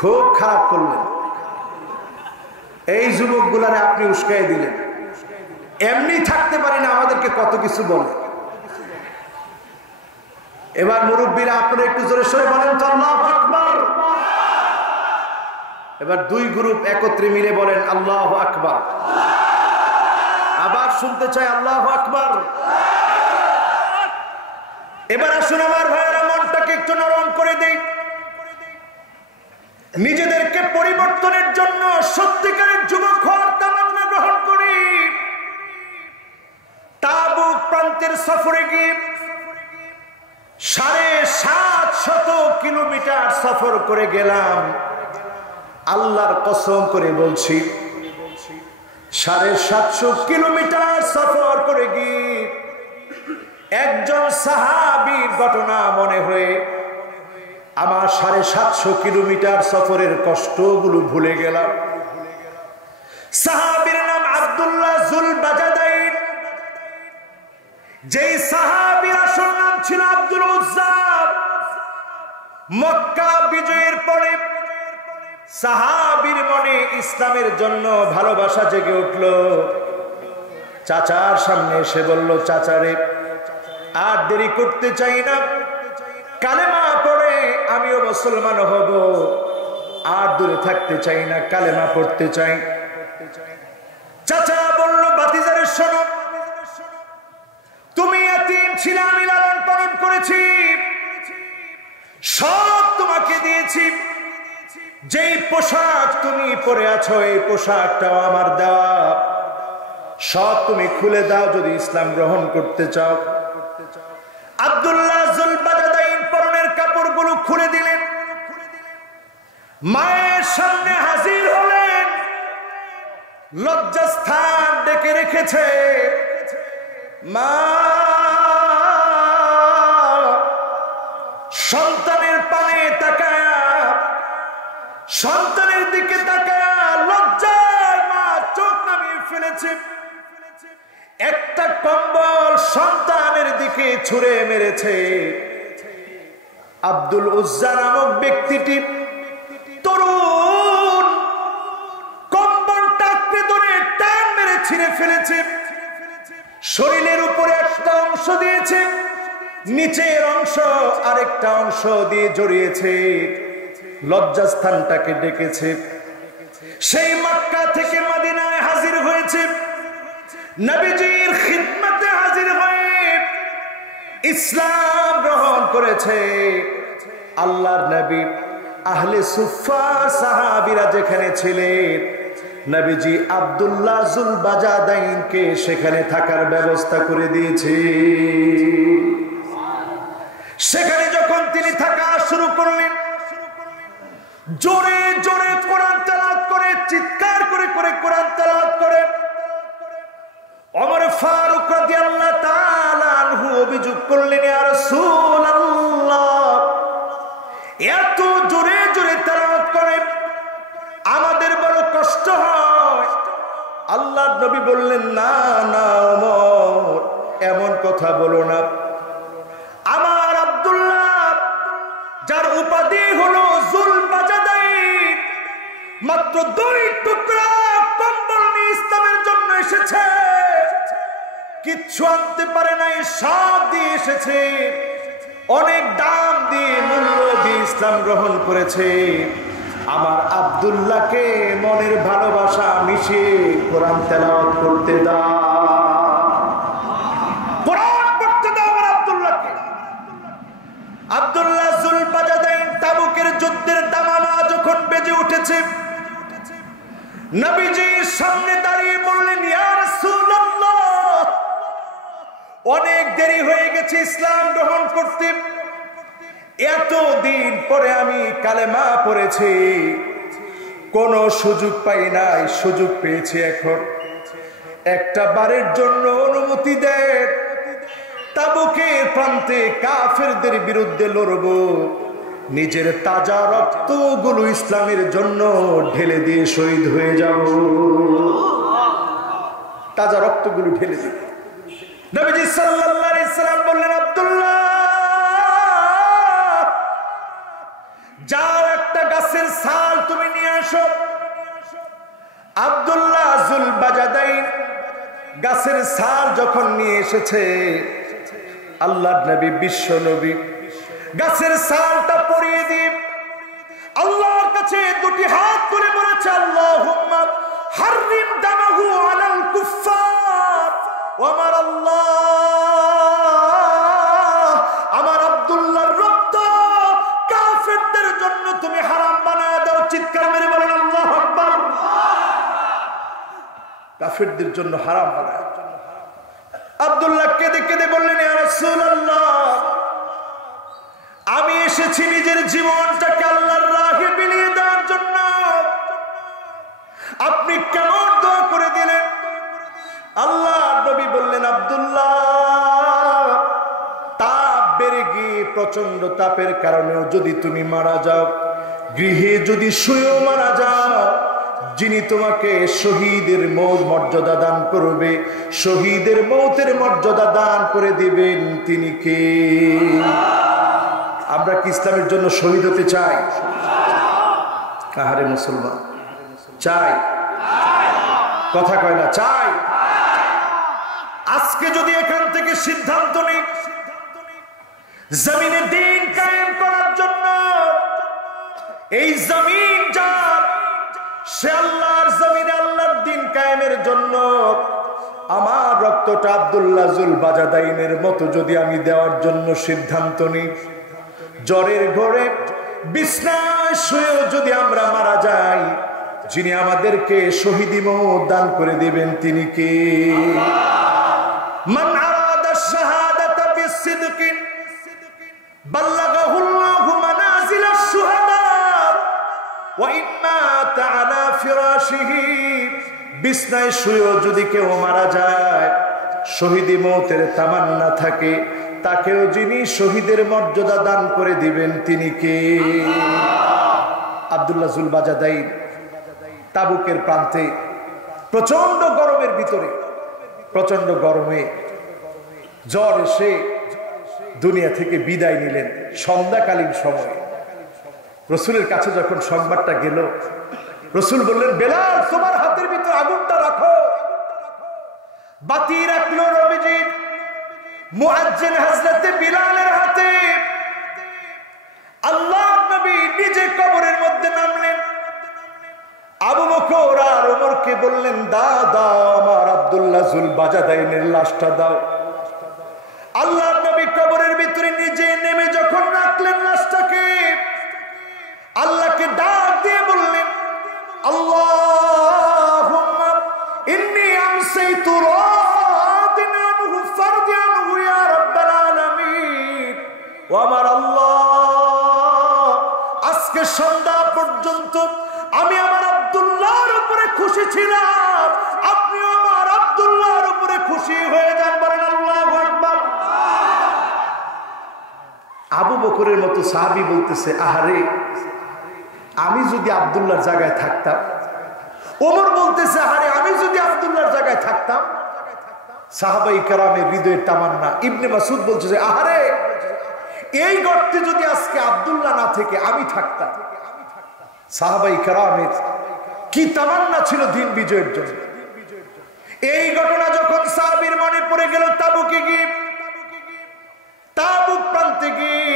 খুব খারাপ করলেন, এই যুবকগুলারে আপনি উস্কাই দিলেন, এমনি থাকতে পারি না, আমাদেরকে কত কিছু বলে। এবার মুরব্বীরা আপনারা একটু জোরে সোরে বলেন তো আল্লাহু আকবার। এবার 2 গ্রুপ একত্রে মিলে বলেন আল্লাহু আকবার। আবার শুনতে চাই আল্লাহু আকবার। এবার আসুন আমার ভাইয়েরা, মনটাকে একটু নরম করে দেই। নিজেদেরকে পরিবর্তনের জন্য সত্যিকারের যুবক হওয়ার তামান্না গ্রহণ করি। তাবুক প্রান্তের সফরে গিয়ে 750 কিলোমিটার কিলোমিটার সফর করে গেলাম। আল্লাহর কসম করে বলছি 750 কিলোমিটার সফর করে গিয়ে একজন সাহাবীর ঘটনা মনে হয়ে আমার 750 কিলোমিটার সফরের কষ্টগুলো ভুলে গেলাম। সাহাবীর নাম আব্দুল্লাহ যুল বাজাদাইন। যেই সাহাবীর আসল নাম ছিল আব্দুল উজ্জা। মক্কা বিজয়ের পরে সাহাবীর মনে ইসলামের জন্য ভালোবাসা জেগে উঠল। চাচার সামনে এসে বলল, চাচারে আর দেরি করতে চাই না, কালেমা পড়ে আমিও মুসলমান হব। আর দূরে থাকতে চাই না, কালেমা পড়তে চাই। চাচা বলল, ভাতিজারে শোনো, তুমি এতিম ছিলে, আমি লালন পালন করেছি, সব তোমাকে দিয়েছি। যেই পোশাক তুমি পরে আছো এই পোশাকটাও আমার দেওয়া, সব তুমি খুলে দাও যদি ইসলাম গ্রহণ করতে চাও। আব্দুল্লাহ যুল বাজাদাইন পরনের কাপড়গুলো খুলে দিলেন, মায়ের সামনে হাজির হলেন। লজ্জাস্থান ডেকে রেখেছে। মা সন্তানের পানে তাকায়া, সন্তানের দিকে তাকায়া লজ্জায় মা চোখ নামিয়ে ফেলেছে। একটা কম্বল সন্তানের দিকে ছুঁড়ে মেরেছে। আব্দুল উজ্জা নামক ব্যক্তিটি তরুণ কম্বলটা আঁকড়ে ধরে টান মেরে ছিঁড়ে ফেলেছে। শরীরের উপরে একটা অংশ দিয়েছে, নিচের অংশ আরেকটা অংশ দিয়ে জড়িয়েছে। লজ্জাস্থানটাকে ডেকেছে। সেই মক্কা থেকে মদিনায় হাজির হয়েছে, নবীজির খিদমতে হাজির হয়ে ইসলাম গ্রহণ করেছে। আল্লাহর নবী আহলে সুফা সাহাবীরা যেখানে ছিলেন, নবীজি আব্দুল্লাহ যুল বাজাদাইনকে সেখানে থাকার ব্যবস্থা করে দিয়েছে। সেখানে যখন তিনি থাকা শুরু করলেন, জোরে জোরে কোরআন তেলাওয়াত করে, চিৎকার করে করে কোরআন তেলাওয়াত করে। ওমর ফারুক রাদিয়াল্লাহু তাআলা আনহু অভিযোগ করলেন, ইয়া রাসূলুল্লাহ, এত জোরে জোরে তেলাওয়াত করে আমাদের বড় কষ্ট হয়। আল্লাহর নবী বললেন, না না ওমর, এমন কথা বলো না। আমার আব্দুল্লাহ, যার উপাধি হলো যুল বাজাদাইন, মাত্র 2 টুকরা কম্বল নিয়ে ইসলামের জন্য এসেছে, কিচ্ছু আনতে পারে নাই, সব দিয়ে এসেছে। অনেক দাম দিয়ে, মূল্য দিয়ে ইসলাম গ্রহণ করেছে। আমার আব্দুল্লাহকে মনের ভালোবাসা মিশিয়ে কোরআন তেলাওয়াত করতে দাও, কোরআন পড়তে দাও আমার আব্দুল্লাহকে। আব্দুল্লাহ যুল বাজাদাইন তাবুকের যুদ্ধের দামামা যখন বেজে উঠেছে, নবীজির সামনে দাঁড়িয়ে বললেন, ইয়া রাসূলুল্লাহ, অনেক দেরি হয়ে গেছে ইসলাম গ্রহণ করতে। এতদিন পরে আমি কালেমা পড়েছি, কোন সুযোগ পাই নাই, সুযোগ পেয়েছি। এখন একটা বারের জন্য অনুমতি দেন, তাবুকের প্রান্তে কাফেরদের বিরুদ্ধে লড়ব। নিজের তাজা রক্তগুলো ইসলামের জন্য ঢেলে দিয়ে শহীদ হয়ে যাব। তাজা রক্তগুলো ঢেলে দিয়ে নবীজি সাল্লাল্লাহু আলাইহি সাল্লাম বললেন, আব্দুল্লাহ, যাও একটা গাছের ছাল তুমি নিয়ে আসো। আব্দুল্লাহ যুল বাজাদাইন গাছের ছাল যখন নিয়ে এসেছে, আল্লাহর নবী, বিশ্ব নবী, গাছের ছালটা পরিয়ে দিয়ে আল্লাহর কাছে 2টি হাত তুলে বলেছে, আল্লাহুম্মা হাররিম দামাহু আলাল কুফফার। আমার আল্লাহ, আমার আব্দুল্লাহর রক্ত কাফেরদের জন্য তুমি হারাম বানায় দাও। চিৎকার মেরে বলেন আল্লাহু আকবার। কাফেরদের জন্য হারাম বানায়। আব্দুল্লাহ কেঁদে কেঁদে বললেন, ইয়া রাসূলুল্লাহ, আমি এসেছি নিজের জীবনটাকে আল্লাহর রাহে বিলিয়ে দেওয়ার জন্য। আপনি কেমন দোয়া করে দিলেন? আল্লাহ নবী বললেন, আব্দুল্লাহ, তাপ বেড়ে গিয়ে প্রচন্ড তাপের কারণেও যদি তুমি মারা যাও, গৃহে যদি শুয়েও মারা যাও, যিনি তোমাকে শহীদের মর্যাদা দান করবে, শহীদের মৌতের মর্যাদা দান করে দিবেন, তিনি কে? আমরা কি ইসলামের জন্য শহীদ হতে চাই? আহারে মুসলমান, চাই? কথা কয় না, চাই? আজকে যদি এখান থেকে সিদ্ধান্ত নিই জমিনে দ্বীন কায়েম করার জন্য, এই জমিন যার, সে আল্লাহর জমিনে আল্লাহর দ্বীন কায়েমের জন্য আমার রক্তটা আব্দুল্লাহ জুল বাজাদাইনের মতো যদি আমি দেওয়ার জন্য সিদ্ধান্ত নিই, জ্বরের ঘরে বিছনায় শুয়েও যদি আমরা মারা যাই, যিনি আমাদেরকে শহীদি মওত দান করে দিবেন, তিনি কে? মান আরাদা শাহাদাতা বিসিদকি বাল্লাগাহুল্লাহু মানাজিলাশ শুহাদা ওয়া ইম্মা তাআলা ফিরাশিহি। বিছনায় শুয়েও যদি কেউ মারা যায়, শহীদি মওতের তামান্না থাকে, তাকেও যিনি শহীদের মর্যাদা দান করে দিবেন, তিনি কে? আব্দুল্লাহ জুল বাজাদাইন তাবুকের প্রান্তে প্রচন্ড গরমের ভিতরে, প্রচন্ড গরমে জ্বর এসে দুনিয়া থেকে বিদায় নিলেন। সন্ধ্যাকালীন সময় রসুলের কাছে যখন সংবাদটা গেল, রসুল বললেন, বেলাল, তোমার হাতের ভিতরে আগুনটা রাখো। বাতি রাখলো নবীজির মুয়াজ্জিন হযরতে বিলালের হাতে। আল্লাহর নবী নিজে কবরের মধ্যে নামলেন। আবু বকর আর ওমরকে বললেন, দাও দাও, আমার আব্দুল্লাহ জুল বাজাদাইনের লাশটা দাও। আল্লাহর নবী কবরের ভিতরে নিজে নেমে যখন রাখলেন লাশটাকে, আল্লাহকে ডাক দিয়ে বললেন, আল্লাহুম্মা ইন্নী আমসাইতু রাদিন আনহু ফারদি আনহু ইয়া রাব্বাল আলামিন। ও আমার আল্লাহ, আজকে সন্ধ্যা পর্যন্ত আমি আমার আব্দুল্লাহর উপরে খুশি ছিলাম, আপনি আমার আব্দুল্লাহর উপরে খুশি হয়ে যান, বলেন আল্লাহু আকবার। আবু বকরের মতো সাহাবী বলতেছে, আহারে, আমি যদি আব্দুল্লাহর জায়গায় থাকতাম। ওমর বলতেছে, আহারে, আমি যদি আব্দুল্লাহর জায়গায় থাকতাম। সাহাবায়ে কেরামের হৃদয়ের তামান্না। ইবনে মাসউদ বলছে, আহারে, এই গর্তে যদি আজকে আব্দুল্লাহ না থেকে আমি থাকতাম। সাহাবায়ে কেরামের কি তামান্না ছিল দিন বিজয়ের জন্য। এই ঘটনা যখন সাহাবীর মনে পড়ে গেল, তাবুকে গিয়ে, তাবুক প্রান্তে গিয়ে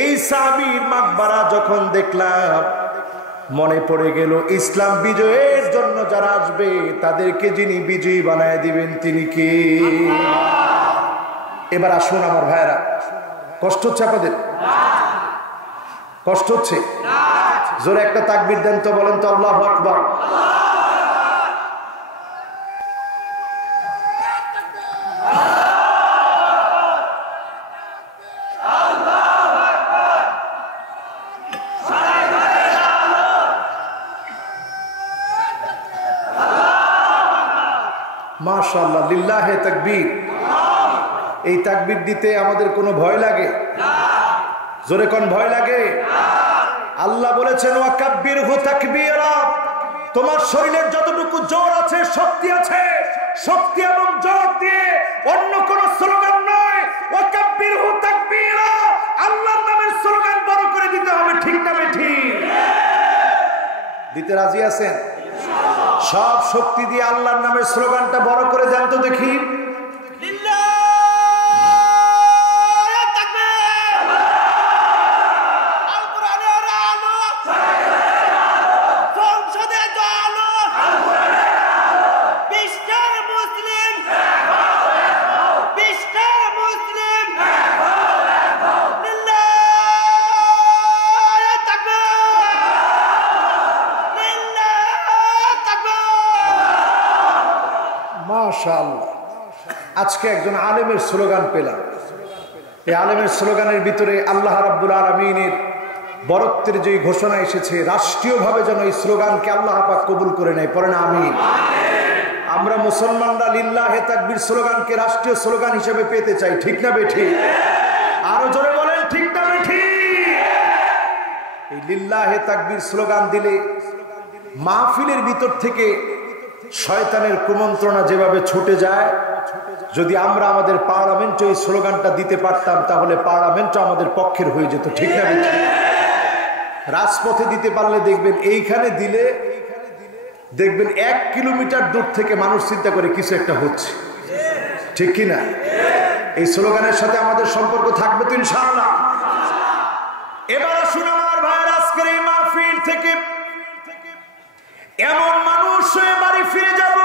এই সাহাবীর মাকবারা যখন দেখলাম, মনে পড়ে গেল ইসলাম বিজয়ের জন্য যারা আসবে তাদেরকে যিনি বিজয়ী বানায় দিবেন, তিনি কে? এবার আসুন আমার ভাইরা, কষ্ট হচ্ছে আপনাদের? কষ্ট হচ্ছে? জোরে একটা তাকবীর দেন তো, বলেন তো আল্লাহু আকবার। মাশাআল্লাহ, লিল্লাহে তাকবীর। এই তাকবীর দিতে আমাদের কোনো ভয় লাগে? জোরে কোন ভয় লাগে? আল্লাহ বলেছেন, ওয়াকাব্বিরহু তাকবীরা। তোমার শরীরের যতটুকু জোর আছে, শক্তি আছে, শক্তি এবং জোর দিয়ে অন্য কোন স্লোগান নয়, ওয়াকাব্বিরহু তাকবীরা, আল্লাহর নামের স্লোগান বড় করে দিতে হবে, ঠিক না ঠিক? দিতে রাজি আছেন? সব শক্তি দিয়ে আল্লাহর নামের স্লোগানটা বড় করে দেন তো দেখি। মাশাআল্লাহ, আজকে একজন আলেমের স্লোগান পেলাম। এই আলেমের স্লোগানের ভিতরে আল্লাহ রাব্বুল আলামিনের বরত্বের যে ঘোষণা এসেছে, রাষ্ট্রীয়ভাবে যেন এই স্লোগানকে আল্লাহ পাক কবুল করে নেয়। পড়েন আমিন। আমরা মুসলমানরা লিল্লাহে তাকবীর স্লোগানকে রাষ্ট্রীয় স্লোগান হিসেবে পেতে চাই, ঠিক না বেঠিক? আরো জোরে বলেন, ঠিক না বেঠিক? এই লিল্লাহে তাকবীর স্লোগান দিলে মাহফিলের ভিতর থেকে শয়তানের কুমন্ত্রণা যেভাবে ছুটে যায়, যদি আমরা আমাদের পার্লামেন্টে এই স্লোগানটা দিতে পারতাম তাহলে পার্লামেন্টও আমাদের পক্ষের হয়ে যেত, ঠিক না বেঠিক? রাজপথে দিতে পারলে দেখবেন, এইখানে দিলে দেখবেন 1 কিলোমিটার দূর থেকে মানুষ চিন্তা করে কিছু একটা হচ্ছে, ঠিক কিনা? এই স্লোগানের সাথে আমাদের সম্পর্ক থাকবে তো ইনশাআল্লাহ। এবার আসুন আমার ভাইয়ের, আজকের এই মাহফিল থেকে এমন মানুষ হয়ে বাড়ি ফিরে যাব,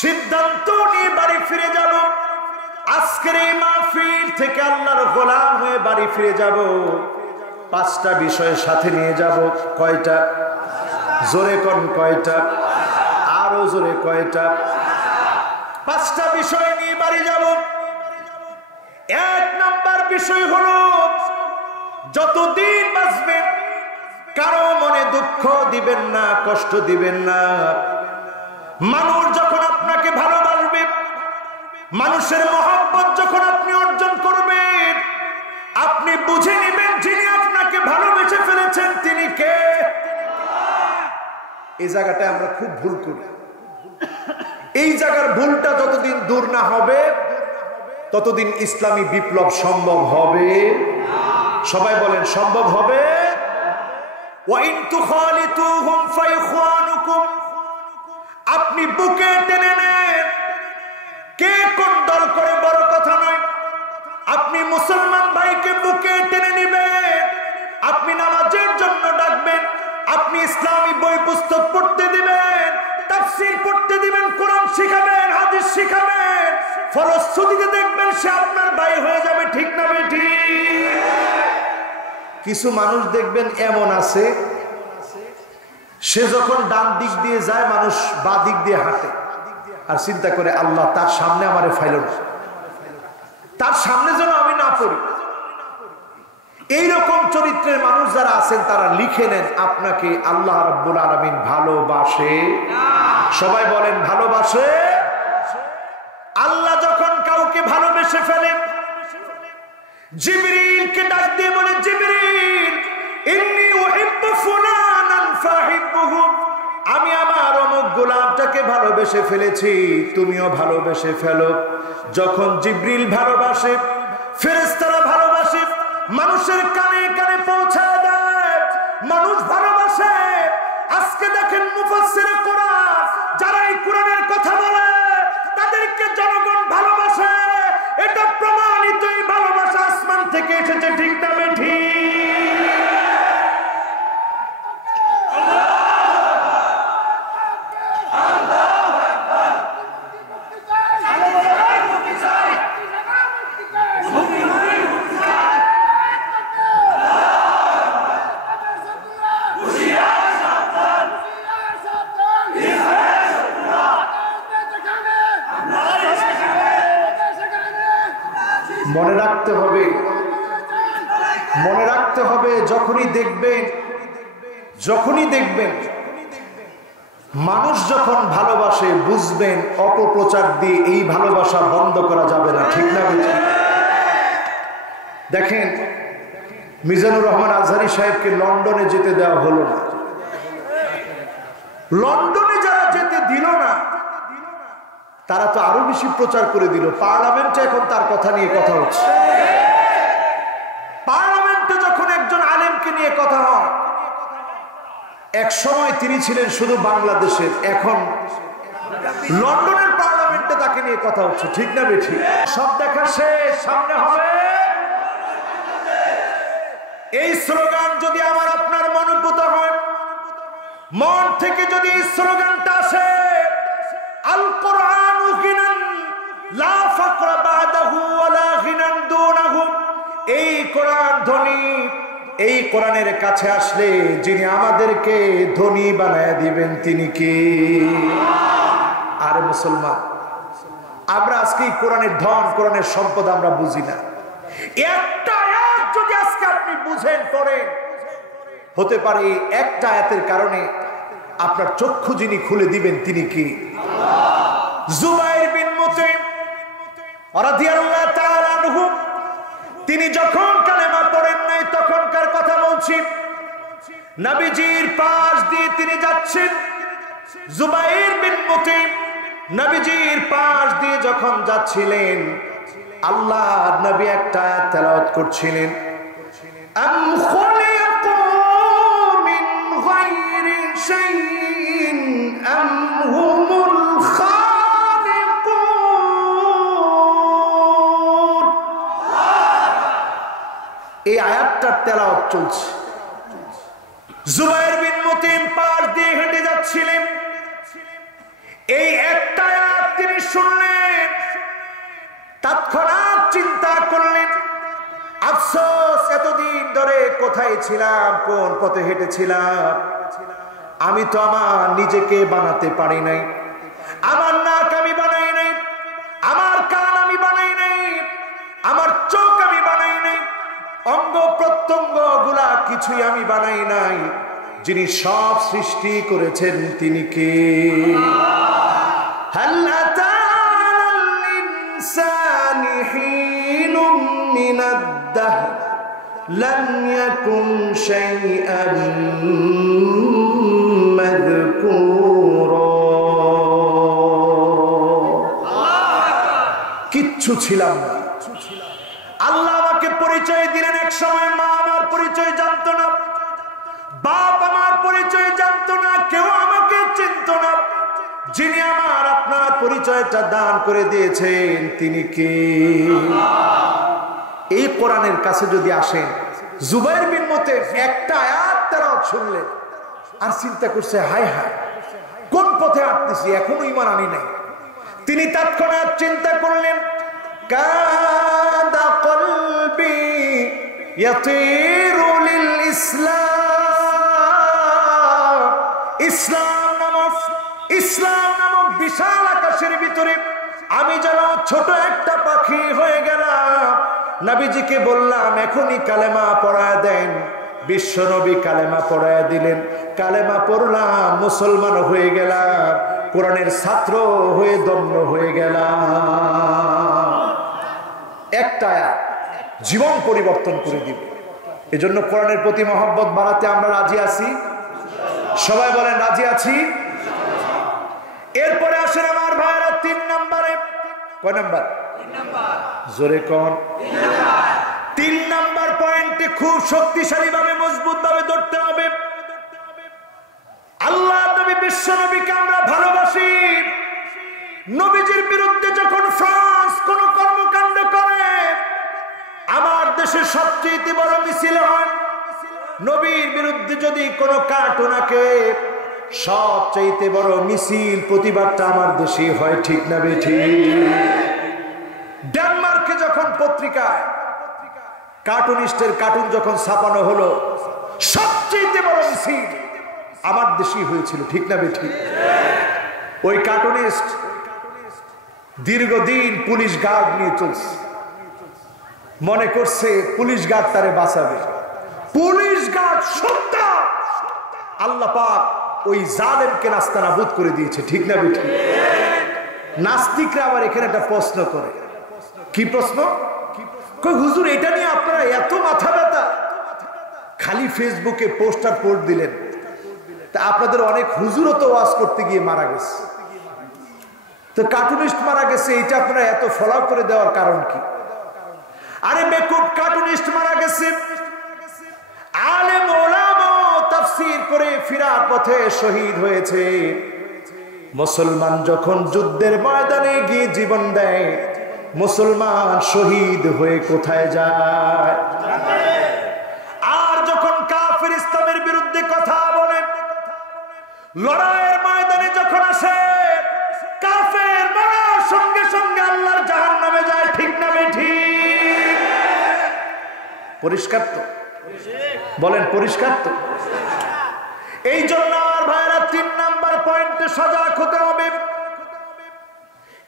সিদ্ধান্ত নিয়ে বাড়ি ফিরে যাব, আজকের এই মাহফিল থেকে আল্লাহর গোলাম হয়ে বাড়ি ফিরে যাব। 5টা বিষয়ের সাথে নিয়ে যাব। কয়টা? জোরে কোন কয়টা? আরো জোরে কয়টা? 5টা বিষয় নিয়ে বাড়ি যাব। 1 নাম্বার বিষয় হলো, যতদিন বাঁচবেন কারো মনে দুঃখ দিবেন না, কষ্ট দিবেন না। মানুষ যখন আপনাকে ভালোবাসবে, মানুষের মহব্বত যখন আপনি অর্জন করবেন, আপনি বুঝে নেবেন যিনি আপনাকে ভালোবেসে ফেলেছেন তিনি কে। এই জায়গাটায় আমরা খুব ভুল করি। এই জায়গার ভুলটা যতদিন দূর না হবে ততদিন ইসলামী বিপ্লব সম্ভব হবে। সবাই বলেন, সম্ভব হবে। আপনি বুকে টেনে নেন, কে কোন দল করে বড় কথা নয়। আপনি মুসলমান ভাইকে বুকে টেনে নেবেন, আপনি নামাজের জন্য ডাকবেন, আপনি ইসলামী বই পুস্তক পড়তে দিবেন, তাফসীর পড়তে দিবেন, কোরআন শিখাবেন, হাদিস শিখাবেন। ফলশ্রুতিতে দেখবেন সে আপনার ভাই হয়ে যাবে, ঠিক না বেঠিক? কিছু মানুষ দেখবেন এমন আছে, সে যখন ডান দিক দিয়ে যায় মানুষ বা দিক দিয়ে হাঁটে, আর চিন্তা করে আল্লাহ তার সামনে আমারে ফাইল না, তার সামনে যেন আমি না পড়ি। এইরকম চরিত্রের মানুষ যারা আছেন তারা লিখে নেন, আপনাকে আল্লাহ রাব্বুল আলামিন ভালোবাসে। সবাই বলেন, ভালোবাসে। আল্লাহ যখন কাউকে ভালোবেসে ফেলেন, জিবরিলকে ডাক দিয়ে বলে, জিবরিল ইন্নী উহিব্বু ফুলানান ফাহিব্বুহু, আমি আমার অমুক গোলামটাকে ভালোবেসে ফেলেছি, তুমিও ভালোবেসে ফেলো। যখন জিবরিল ভালোবাসে, ফেরেশতারা ভালোবাসে, মানুষের কানে কানে পৌঁছায় দেয়, মানুষ ভালোবাসে। আজকে দেখেন মুফাসসিরে কোরআন যারা এই কোরআনের কথা বলে তাদেরকে জনগণ ভালোবাসে। এটা প্রমাণিত, এই ভালোবাসা আসমান থেকে এসেছে, ঠিক না বেঠিক? মনে রাখতে হবে, মনে রাখতে হবে, যখনই দেখবেন মানুষ যখন ভালোবাসে, বুঝবেন অপপ্রচার দিয়ে এই ভালোবাসা বন্ধ করা যাবে না, ঠিক না বেঠিক? দেখেন, মিজানুর রহমান আজহারী সাহেবকে লন্ডনে যেতে দেওয়া হলো না। লন্ডনে যারা যেতে দিল না তারা তো আরো বেশি প্রচার করে দিল। পার্লামেন্টে এখন তার কথা নিয়ে কথা হচ্ছে। পার্লামেন্টে যখন একজন আলেমকে নিয়ে কথা হয়, এক সময় তিনি ছিলেন শুধু বাংলাদেশের, এখন লন্ডনের পার্লামেন্টে তাকে নিয়ে কথা হচ্ছে, ঠিক না বেঠিক? সব দেখা শেষ, সামনে হবে। এই স্লোগান যদি আমার আপনার মনোভূত হয়, মন থেকে যদি এই স্লোগানটা আসে, আল কোরআনু গিনান লা ফাকরা বাদাহু ওয়ালা গিনান দুনাহু, এই কোরআন ধনী, এই কোরআনের কাছে আসলে যিনি আমাদেরকে ধনী বানায় দিবেন তিনি কে? আরে মুসলমান, আমরা আজকে কোরআনের ধন, কোরআনের সম্পদ আমরা বুঝি না। একটা আয়াত যদি আজকে আপনি বুঝেন পড়েন, হতে পারে একটা আয়াতের কারণে আপনার চক্ষু যিনি খুলে দিবেন তিনি কি? জুবাইর বিন মুতঈম রাদিয়াল্লাহু তাআলা আনহু, তিনি যখন কালেমা পড়েন নাই তখনকার কথা বলছি, নবীজির পাশ দিয়ে তিনি যাচ্ছেন। জুবাইর বিন মুতঈম নবীজির পাশ দিয়ে যখন যাচ্ছিলেন, আল্লাহর নবী একটা আয়াত তেলাওয়াত করছিলেন, আম খুলিকু মিন গায়রি শাইইন আম হুমুল খালিকুন। এই আয়াতটার তেলাওয়াত চলছে। জুবাইর বিন মুতঈম পাশ দিয়ে হেঁটে যাচ্ছিলেন, এই একটা আয়াত তিনি শুনলেন, তৎক্ষণাৎ চিন্তা করলেন, আফসোস এতদিন ধরে কোথায় ছিলাম, কোন পথে হেঁটেছিলাম, আমি তো আমার নিজেকে বানাতে পারি নাই, আমার নাক আমি বানাই নাই, আমার কান আমি বানাই নাই, আমার চোখ আমি বানাই নাই, অঙ্গ প্রত্যঙ্গ গুলা কিছুই আমি বানাই নাই, যিনি সব সৃষ্টি করেছেন তিনি কে? হাল আতাল ইনসানি হিনুম মিনাদ দাহর লাম ইয়াকুন শাইআন মাযকুরা। কিচ্ছু ছিলাম না, আল্লাহ আমাকে পরিচয় দিলেন। এক সময় মা আমার পরিচয় জানতো না, বাপ আমার পরিচয় জানতো না, কেউ আমাকে চিনতো না, যিনি আমার আপনার পরিচয়টা দান করে দিয়েছেন তিনি কে? এই কোরআনের কাছে যদি আসেন, জুবাইর বিন মুতঈম একটা আয়াত তেলাওয়াত শুনলেন আর চিন্তা করছে, হায় হায় কোন পথে হাঁটতেছি, এখনো ঈমান আনি নাই। তিনি তৎক্ষণাৎ চিন্তা করলেন, কাদা কলবি ইয়াতিরু লিল ইসলাম। ইসলাম নামক বিশাল আকাশের ভিতরে আমি যেন ছোট একটা পাখি হয়ে গেলাম। নবীজিকে বললাম এখনই কালেমা পড়ায় দেন। বিশ্ব নবী কালেমা পড়ায় দিলেন, কালেমা পড়লাম, মুসলমান হয়ে গেলাম, কোরআনের ছাত্র হয়ে ধন্য হয়ে গেলাম। একটা জীবন পরিবর্তন করে দিবে। এজন্য কোরআনের প্রতি মহব্বত বাড়াতে আমরা রাজি আছি। সবাই বলেন রাজি আছি। এরপরে আসেন আমার ভাইরা 3 নম্বরে। কয় নাম্বার? জোরে কোন? 3 নাম্বার পয়েন্টে খুব শক্তিশালী ভাবে মজবুত ভাবে ধরতে হবে। আল্লাহ নবী বিশ্ব নবীকে আমরা ভালোবাসি। নবীজির বিরুদ্ধে যখন ফ্রান্স কোন কর্মকাণ্ড করে, আমার দেশের সবচেয়ে বড় মিছিল হয়। নবীর বিরুদ্ধে যদি কোনো কার্টুন আঁকে, সবচেয়ে বড় মিছিল প্রতিবাদটা আমার দেশে হয়, ঠিক না বেঠিক? ডেনমার্কে যখন পত্রিকায় কার্টুনিস্টের কার্টুন যখন ছাপানো হলো, সবচেয়ে বড় মিছিল আমার দেশেই হয়েছিল, ঠিক না বেঠিক? ওই কার্টুনিস্ট দীর্ঘদিন পুলিশ গার্ড নিয়ে চলছে, মনে করছে পুলিশ গার্ড তারে বাঁচাবে। পুলিশ গার্ড সত্তা আল্লাহ পাক ওই জালেমকে নাস্তানাবুদ করে দিয়েছে, ঠিক না বেঠিক? নাস্তিকরা আবার এখানে একটা প্রশ্ন করে। কি প্রশ্ন? কই হুজুর এটা নিয়ে আপনারা এত মাথা ব্যথা, খালি ফেসবুকে পোস্টার পোস্ট দিলেন, তা আপনাদের অনেক হুজুরও তো ওয়াজ করতে গিয়ে মারা গেছে, তো কার্টুনিস্ট মারা গেছে, এটা আপনারা এত ফলো করে দেওয়ার কারণ কি? আরে বেকুব, কার্টুনিস্ট মারা গেছে, আলেম ওলামা তাফসীর করে ফিরার পথে শহীদ হয়েছে। মুসলমান যখন যুদ্ধের ময়দানে গিয়ে জীবন দেয়, মুসলমান শহীদ হয়ে কোথায় যায়? আর যখন কাফির ইসলামের বিরুদ্ধে কথা বলে, লড়াইয়ের ময়দানে যখন আসে, কাফের মারার সঙ্গে সঙ্গে আল্লাহর জাহান্নামে যায়, ঠিক না বেঠিক? পরিষ্কার তো? বলেন পরিষ্কার তো? এই জন্য আমার ভাইরা 3 নাম্বার পয়েন্টে সজাগ হতে হবে।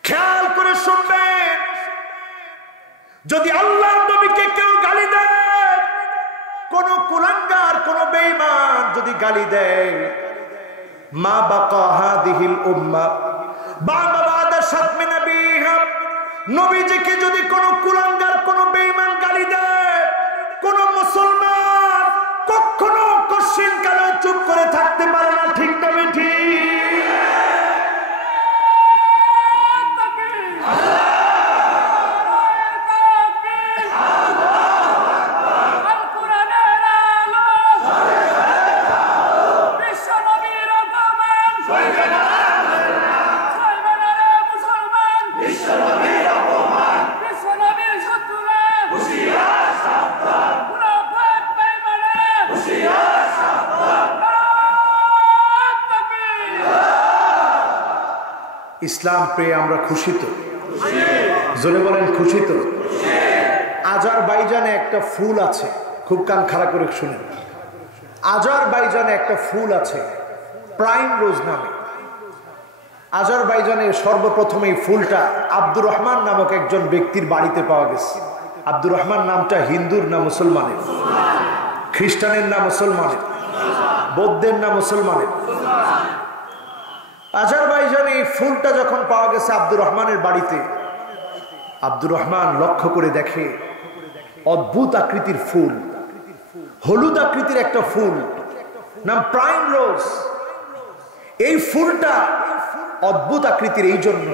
খেয়াল করে শুনবেন, যদি আল্লাহ নবীকে কেউ গালি দেয়, কোন কুলাঙ্গার কোন বেঈমান যদি গালি দেয়, মা বাকা হাদিহিল উম্মাহ বা'দা শাতমি নবীহা, নবীজিকে যদি কোন কুলাঙ্গার কোন বেঈমান গালি দেয়, কোন মুসলমান কখনো কশিন কালে চুপ করে থাকতে পারে না। ঠিক না বেঠি? ইসলাম পেয়ে আমরা খুশি তো? জোরে বলেন খুশি তো? আজারবাইজানে একটা ফুল আছে, খুব কান খাড়া করে শুনেন। আজারবাইজানে একটা ফুল আছে প্রাইম রোজ নামে। আজারবাইজানে সর্বপ্রথম এই ফুলটা আব্দুর রহমান নামক একজন ব্যক্তির বাড়িতে পাওয়া গেছে। আব্দুর রহমান নামটা হিন্দুর না মুসলমানের? খ্রিস্টানের না মুসলমানের? বৌদ্ধের না মুসলমানের? আজারবাইজানে এই ফুলটা যখন পাওয়া গেছে আব্দুর রহমানের বাড়িতে, আব্দুর রহমান লক্ষ্য করে দেখে অদ্ভুত আকৃতির ফুল, হলুদ আকৃতির একটা ফুল, নাম প্রাইম রোজ। এই ফুলটা অদ্ভুত আকৃতির এই জন্য,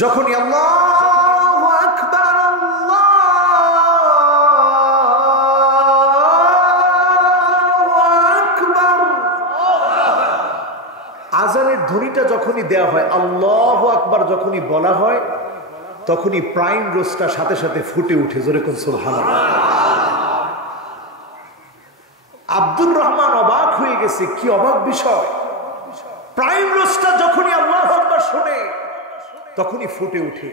যখনই আল্লাহু আকবার আজানের ধ্বনিটা যখনই দেওয়া হয়, আল্লাহু আকবার যখনই বলা হয়, তখনই প্রাইম রোজটা সাথে সাথে ফুটে উঠে। জোরে কোন সুবহানাল্লাহ। আব্দুর রহমান অবাক হয়ে গেছে, কি অবাক বিষয়! প্রাইম রোজটা যখনই আল্লাহু আকবার শুনে তখনই ফুটে উঠে।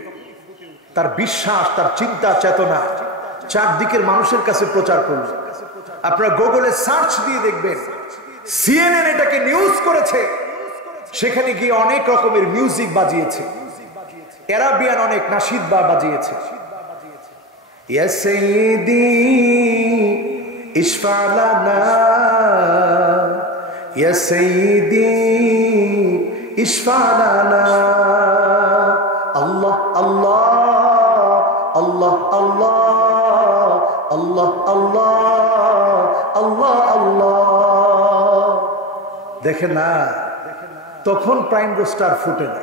তার বিশ্বাস, তার চিন্তা চেতনা চারদিকের মানুষের কাছে প্রচার করল। আপনারা গুগলে সার্চ দিয়ে দেখবেন, সিএনএন এটাকে নিউজ করেছে, সেখানে গিয়ে অনেক রকমের মিউজিক বাজিয়েছে, আরাবিয়ান অনেক নাশিদ বাজিয়েছে। ইয়া সাইয়্যিদি ইশফা লানা, ইয়া সাইয়্যিদি ইশফা লানা, আল্লাহ আল্লাহ আল্লাহ আল্লাহ আল্লাহ আল্লাহ আল্লাহ আল্লাহ। দেখে না, তখন প্রাইম রোস্টার ফুটে না।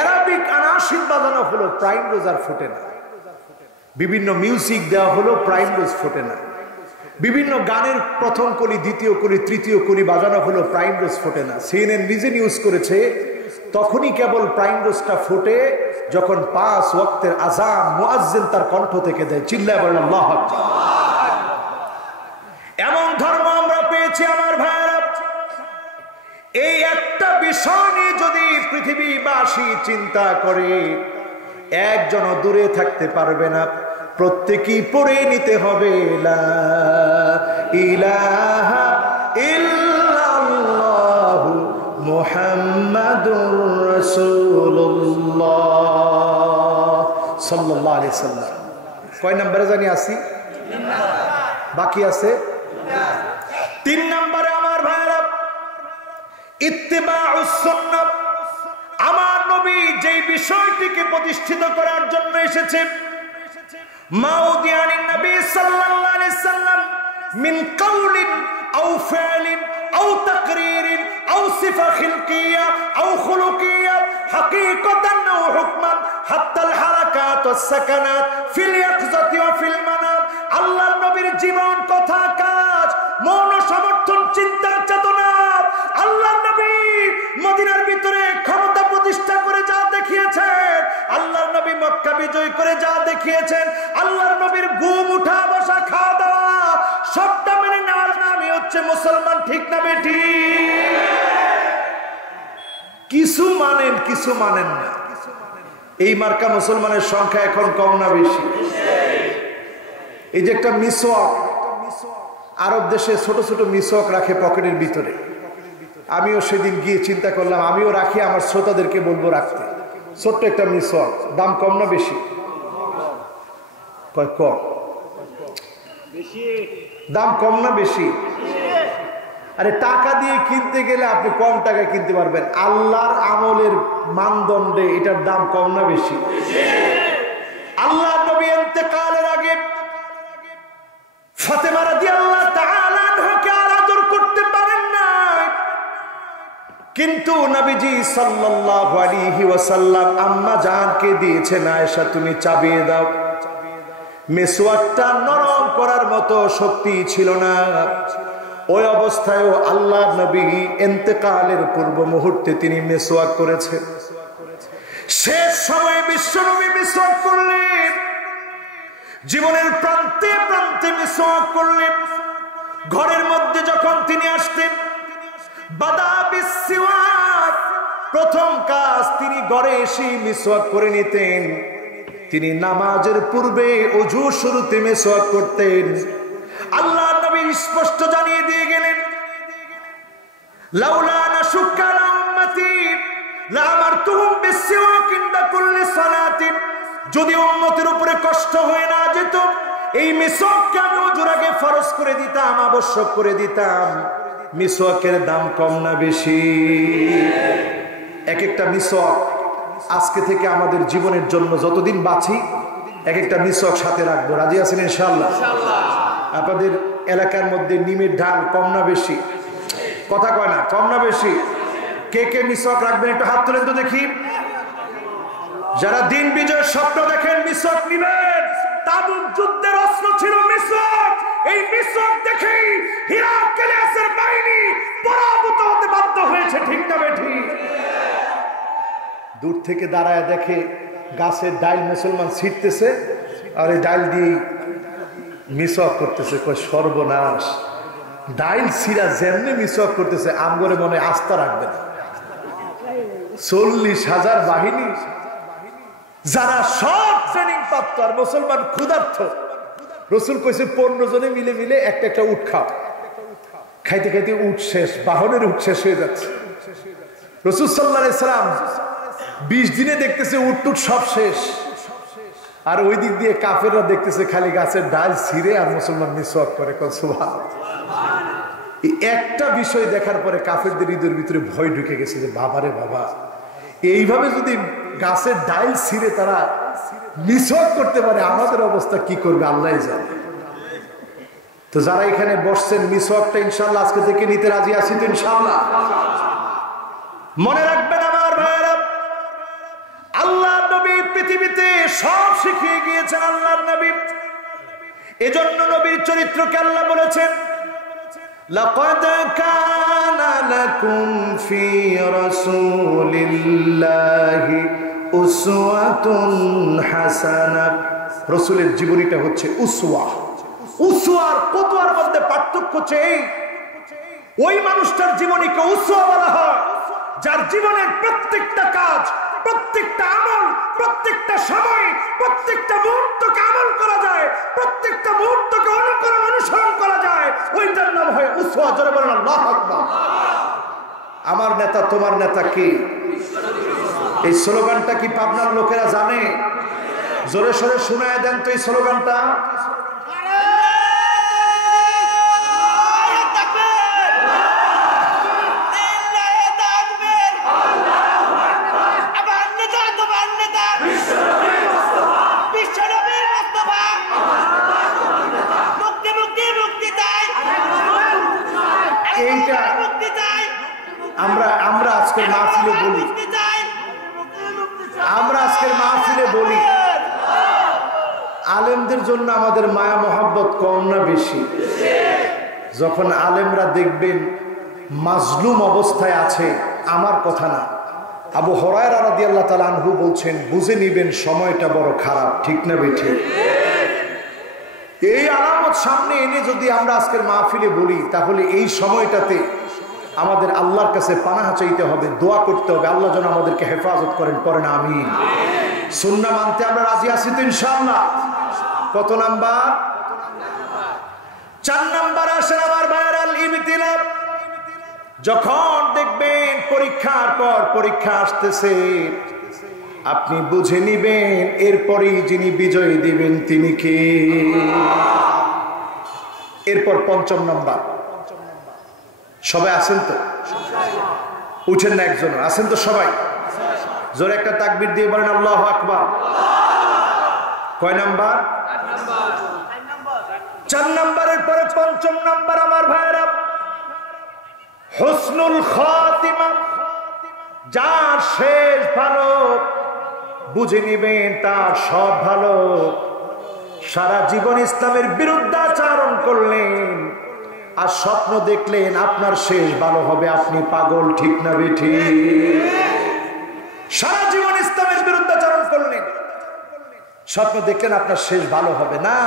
আরবিক আনাশিদ বাজানো হলো, প্রাইম রোজ আর ফুটে না। বিভিন্ন মিউজিক দেওয়া হলো, প্রাইম রোজ ফুটে না। বিভিন্ন গানের প্রথম কলি, দ্বিতীয় কলি, তৃতীয় কলি বাজানো হলো, প্রাইম রোজ ফুটে না। সিএনএন নিজে নিউজ করেছে, তখনই কেবল প্রাইম রোজটা ফুটে যখন 5 ওয়াক্তের আযান মুয়াজ্জিন তার কণ্ঠ থেকে দেয়। চিল্লায় বলেন আল্লাহু আকবার। এমন ধর্ম আমরা পেয়েছি আমার ভাইরা। এই একটা বিষয় নিয়ে যদি পৃথিবীবাসী চিন্তা করে, একজনও দূরে থাকতে পারবে না। প্রত্যেকেই পড়ে নিতে হবে লা ইলাহা ইল্লাল্লাহু মুহাম্মাদুর রাসূলুল্লাহ সাল্লাল্লাহু আলাইহি সাল্লাম। কয় নম্বরে জানি আছি? বাকি আছে 3 নম্বরে। আমার ভাইরা, ইত্তিবাউস সুন্নাহ। আমার নবী যেই বিষয়টিকে প্রতিষ্ঠিত করার জন্য এসেছে, মাউদিয়ানিন নবী সাল্লাল্লাহু আলাইহি সাল্লাম মিন কাউলিন আও ফি'লিন আও তাকরীরিন আও সিফা খিলকিয়া আও খুলুকিয়া হাকীকাতান আও হুকমান হাত্তাল হারাকাত ওয়াস সাকানাত ফিল ইয়াকযাতি ওয়া ফিল মানাম। আল্লাহর নবীর জীবন, কথা, কাজ, মন সমর্থন, চিন্তা চেতনা, আল্লাহর নবী মদিনার ভিতরে ক্ষমতা প্রতিষ্ঠা করে যা দেখিয়েছেন, আল্লাহর নবী মক্কা বিজয় করে যা দেখিয়েছেন, আল্লাহর নবীর ঘুম, উঠা, বসা, খাওয়া দাওয়া সবটা মেনে নেওয়ার নামই হচ্ছে মুসলমান। ঠিক না বেঠি? কিছু মানেন, কিছু মানেন না। এই মার্কা মুসলমানের সংখ্যা এখন কম না বেশি? এই যে একটা মিসওয়াক, আরব দেশে ছোট ছোট মিসওয়াক রাখে পকেটের ভিতরে। আমিও সেদিন গিয়ে চিন্তা করলাম, আমিও রাখি, আমার শ্রোতাদেরকে বলবো রাখতে। ছোট্ট একটা মিসওয়াক, দাম কম না বেশি? কয় কম, দাম কম না বেশি? আরে টাকা দিয়ে কিনতে গেলে আপনি কম টাকায় কিনতে পারবেন, আল্লাহর আমলের মানদণ্ডে এটার দাম কম না বেশি? আল্লাহ নবী ইন্তেকালের আগে ফাতেমা রাদিয়াল্লাহু তাআলা আনহাকে আদর করতে পারেন না, কিন্তু নবীজি সাল্লাল্লাহু আলাইহি ওয়াসাল্লাম আম্মা জানকে দিয়েছেন, আয়েশা তুমি চাবিয়ে দাও। মিসওয়াকটা নরম করার মতো শক্তি ছিল না। ওই অবস্থায়ও আল্লাহ নবী ইন্তেকালের পূর্ব মুহূর্তে তিনি মিসওয়াক করেছেন। শেষ সময়ে বিশ্ব নবী মিসওয়াক করলেন, জীবনের প্রান্তে প্রান্তে মিসওয়াক করলেন। ঘরের মধ্যে যখন তিনি আসতেন, বাদা বিসওয়াক, প্রথম কাজ তিনি ঘরে এসে মিসওয়াক করে নিতেন। তিনি নামাজের পূর্বে ওযু শুরুতে মিসওয়াক করতেন। আল্লাহ নবী স্পষ্ট জানিয়ে দিয়ে গেলেন, লাউলা নাশুক্কা আলা উম্মতি লাআমারতুহুম বিসওয়াক ইনদা কুল্লি সালাতিন, যদি উম্মতের উপরে কষ্ট হয়ে না যেত এই মিসওয়াককে আমি ওযুর আগে ফরজ করে দিতাম, আবশ্যক করে দিতাম। মিসওয়াকের দাম কম না বেশি? এক একটা মিসওয়াক আজকে থেকে আমাদের জীবনের জন্য যতদিন বাঁচি এক একটা মিসওয়াক সাথে রাখবো। রাজি আছেন ইনশাআল্লাহ? আপনাদের এলাকার মধ্যে নিমের ঢাল কম না বেশি? কথা কয় না, কম না বেশি? কে কে মিসওয়াক রাখবেন একটু হাত তুলেন তো দেখি। যারা দিন বিজয়ের স্বপ্ন দেখেন মিসওয়াক নিবেন। তাবুক যুদ্ধের অস্ত্র ছিল মিসওয়াক। এই মিসওয়াক দেখেই হিরাক্লিয়াসের বাহিনী পরাভূত হতে বাধ্য হয়েছে, ঠিক না বেঠিক? দূর থেকে দাঁড়ায় দেখে গাছের ডাল মুসলমান ছিটতেছে, আর এই ডাল দিয়ে মিসওয়াক করতেছে। কয় সর্বনাশ, ডাইল ছিঁড়া যেমনি মিসওয়াক করতেছে, আমগরে মনে আস্থা রাখবে না। 40,000 বাহিনী, যারা সব ট্রেনিং প্রাপ্ত, আর মুসলমান ক্ষুধার্ত। রসুল কইছে 15 জনে মিলে মিলে একটা একটা উট খাও। খাইতে খাইতে উট শেষ, বাহনের উট শেষ হয়ে যাচ্ছে। রসুল সাল্লাল্লাহু আলাইহি সাল্লাম 20 দিনে দেখতেছে উট টুট সব শেষ, আর ওই দিক দিয়ে কাফেররা দেখতেছে খালি গাছের ডাল ছিঁড়ে আর মুসলমান মিসওয়াক করে। সুবহানাল্লাহ। একটা বিষয় দেখার পরে কাফেরদের হৃদয়ের ভিতরে ভয় ঢুকে গেছে যে বাবারে বাবা, এইভাবে যদি গাছের ডাল ছিঁড়ে তারা মিসওয়াক করতে পারে, আমাদের অবস্থা কি করবে আল্লাহই জানে। তো যারা এখানে বসছেন মিসওয়াকটা ইনশাআল্লাহ আজকে থেকে নিতে রাজি আছি তো ইনশাআল্লাহ? মনে রাখবেন আমার ভাইয়েরা, আল্লাহ নবী পৃথিবীতে সব শিখিয়ে গিয়েছেন আল্লাহর নবী। এজন্য নবীর চরিত্রকে আল্লাহ বলেছেন, লাকাদ কানা লাকুম ফি রাসূলিল্লাহি উসওয়াতুন হাসানাহ। রাসূলের জীবনীটা হচ্ছে উসওয়া। উসওয়ার কতোয়ার মধ্যে পার্থক্য হচ্ছে এই, ওই মানুষটার জীবনীকে উসওয়া বলা হয় যার জীবনের প্রত্যেকটা কাজ, প্রত্যেকটা আমল, প্রত্যেকটা সময়, প্রত্যেকটা মুহূর্তকে আমল করা যায়, প্রত্যেকটা মুহূর্তকে অনুকরণ অনুসরণ করা যায়, ওইটার নাম হয় উসওয়া। জোরে বলেন আল্লাহু আকবার। আমার নেতা তোমার নেতা কি? এই স্লোগানটা কি পাবনার লোকেরা জানে? জোরে সোরে শোনায় দেন তো এই স্লোগানটা। আমরা আজকের মাহফিলে বলি, আলেমদের জন্য আমাদের মায়া মোহাব্বত কম না বেশি? যখন আলেমরা দেখবেন মাজলুম অবস্থায় আছে, আমার কথা না, আবু হুরায়রা রাদিয়াল্লাহু তাআলা আনহু বলছেন, বুঝে নিবেন সময়টা বড় খারাপ, ঠিক না বেঠিক? এই আলামত সামনে এনে যদি আমরা আজকের মাহফিলে বলি, তাহলে এই সময়টাতে আমাদের আল্লাহর কাছে পানাহ চাইতে হবে, দোয়া করতে হবে, আল্লাহ যেন আমাদেরকে হেফাজত করেন। পড়েন আমিন। সুন্নাহ মানতে আমরা রাজি আছি তো ইনশাআল্লাহ? কত নাম্বার? 4 নাম্বার আসেন আমার ভাইরাল ইবতিলা। যখন দেখবেন পরীক্ষার পর পরীক্ষা আসতেছে, আপনি বুঝে নিবেন এরপরেই যিনি বিজয় দিবেন তিনি কে। এরপর পঞ্চম নাম্বার, সবাই আছেন তো? উঠেন না একজন, আছেন তো সবাই? জোরে একটা তাকবীর দিয়ে বলেন আল্লাহু আকবার। কয় নাম্বার? 4 নাম্বারের পরে পঞ্চম নাম্বার আমার ভাইরা, হুসনুল খাতিমা। যার শেষ ভালো, বুঝে নিবেন তার সব ভালো। সারা জীবন ইসলামের বিরুদ্ধাচরণ করলেন আর স্বপ্ন দেখলেন আপনার শেষ ভালো হবে, আপনি পাগল, ঠিক না বেঠিক? সারা জীবন ইসলামের বিরুদ্ধাচরণ করলেন, স্বপ্ন দেখলেন আপনার শেষ ভালো হবে না।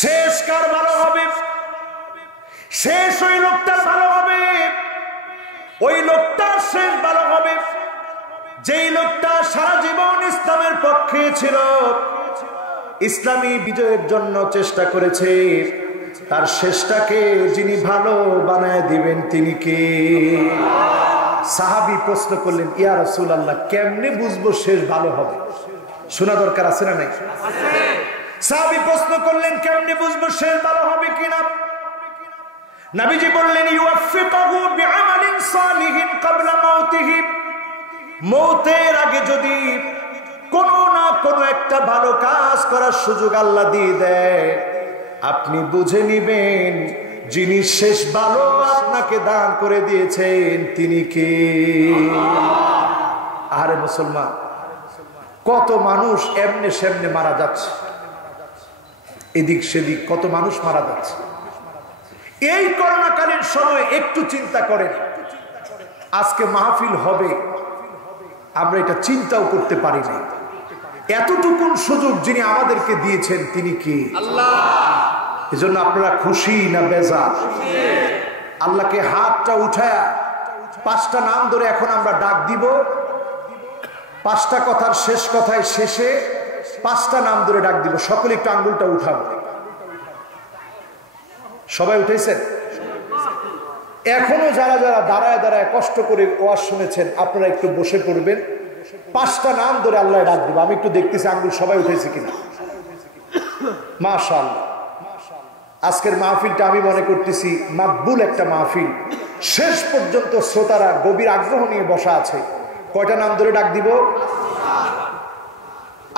শেষ কার ভালো হবে? শেষ ওই লোকটার ভালো হবে, ওই লোকটার শেষ ভালো হবে যেই লোকটা সারা জীবন ইসলামের পক্ষে ছিল, ইসলামী বিজয়ের জন্য চেষ্টা করেছে। তার শেষটাকে যিনি ভালো বানায় দিবেন তিনি কে? সাহাবী প্রশ্ন করলেন, ইয়া রাসূলুল্লাহ, কেমনে বুঝবো শেষ ভালো হবে? শোনা দরকার আছে না নাই? সাহাবী প্রশ্ন করলেন, কেমনে বুঝবো শেষ ভালো হবে কিনা? নবীজি বললেন, ইউফিকুহু বিআমালিন সালিহিন ক্বাবলা মাউতিহি। মৌতের আগে যদি কোনো না কোনো একটা ভালো কাজ করার সুযোগ আল্লাহ দিয়ে দেয়, আপনি বুঝে নিবেন যিনি শেষ ভালো আপনাকে দান করে দিয়েছেন তিনি কে। আরে মুসলমান, কত মানুষ এমনে সেমনে মারা যাচ্ছে, এদিক সেদিক কত মানুষ মারা যাচ্ছে। এই করোনাকালীন সময় একটু চিন্তা করেন, আজকে মাহফিল হবে আমরা এটা চিন্তাও করতে পারি না। এতটুকুন সুযোগ যিনি আমাদেরকে দিয়েছেন তিনি কি? আল্লাহ। এজন্য আপনারা খুশি না বেজার? আল্লাহকে হাতটা উঠায়া 5টা নাম ধরে এখন আমরা ডাক দিব। 5টা কথার শেষ কথায় শেষে 5টা নাম ধরে ডাক দিব। সকলে একটু আঙ্গুলটা উঠাবো। সবাই উঠেছেন? এখনো যারা যারা দাঁড়ায় দাঁড়ায় কষ্ট করে ওয়াজ শুনেছেন আপনারা একটু বসে পড়বেন। 5টা নাম ধরে আল্লাহ ডাক দিব। আমি একটু দেখতেছি আঙ্গুল সবাই উঠেছে কিনা। মাশাআল্লাহ, আজকের মাহফিলটা আমি মনে করতেছি মাকবুল একটা মাহফিল। শেষ পর্যন্ত শ্রোতারা গভীর আগ্রহ নিয়ে বসা আছে। কয়টা নাম ধরে ডাক দিব?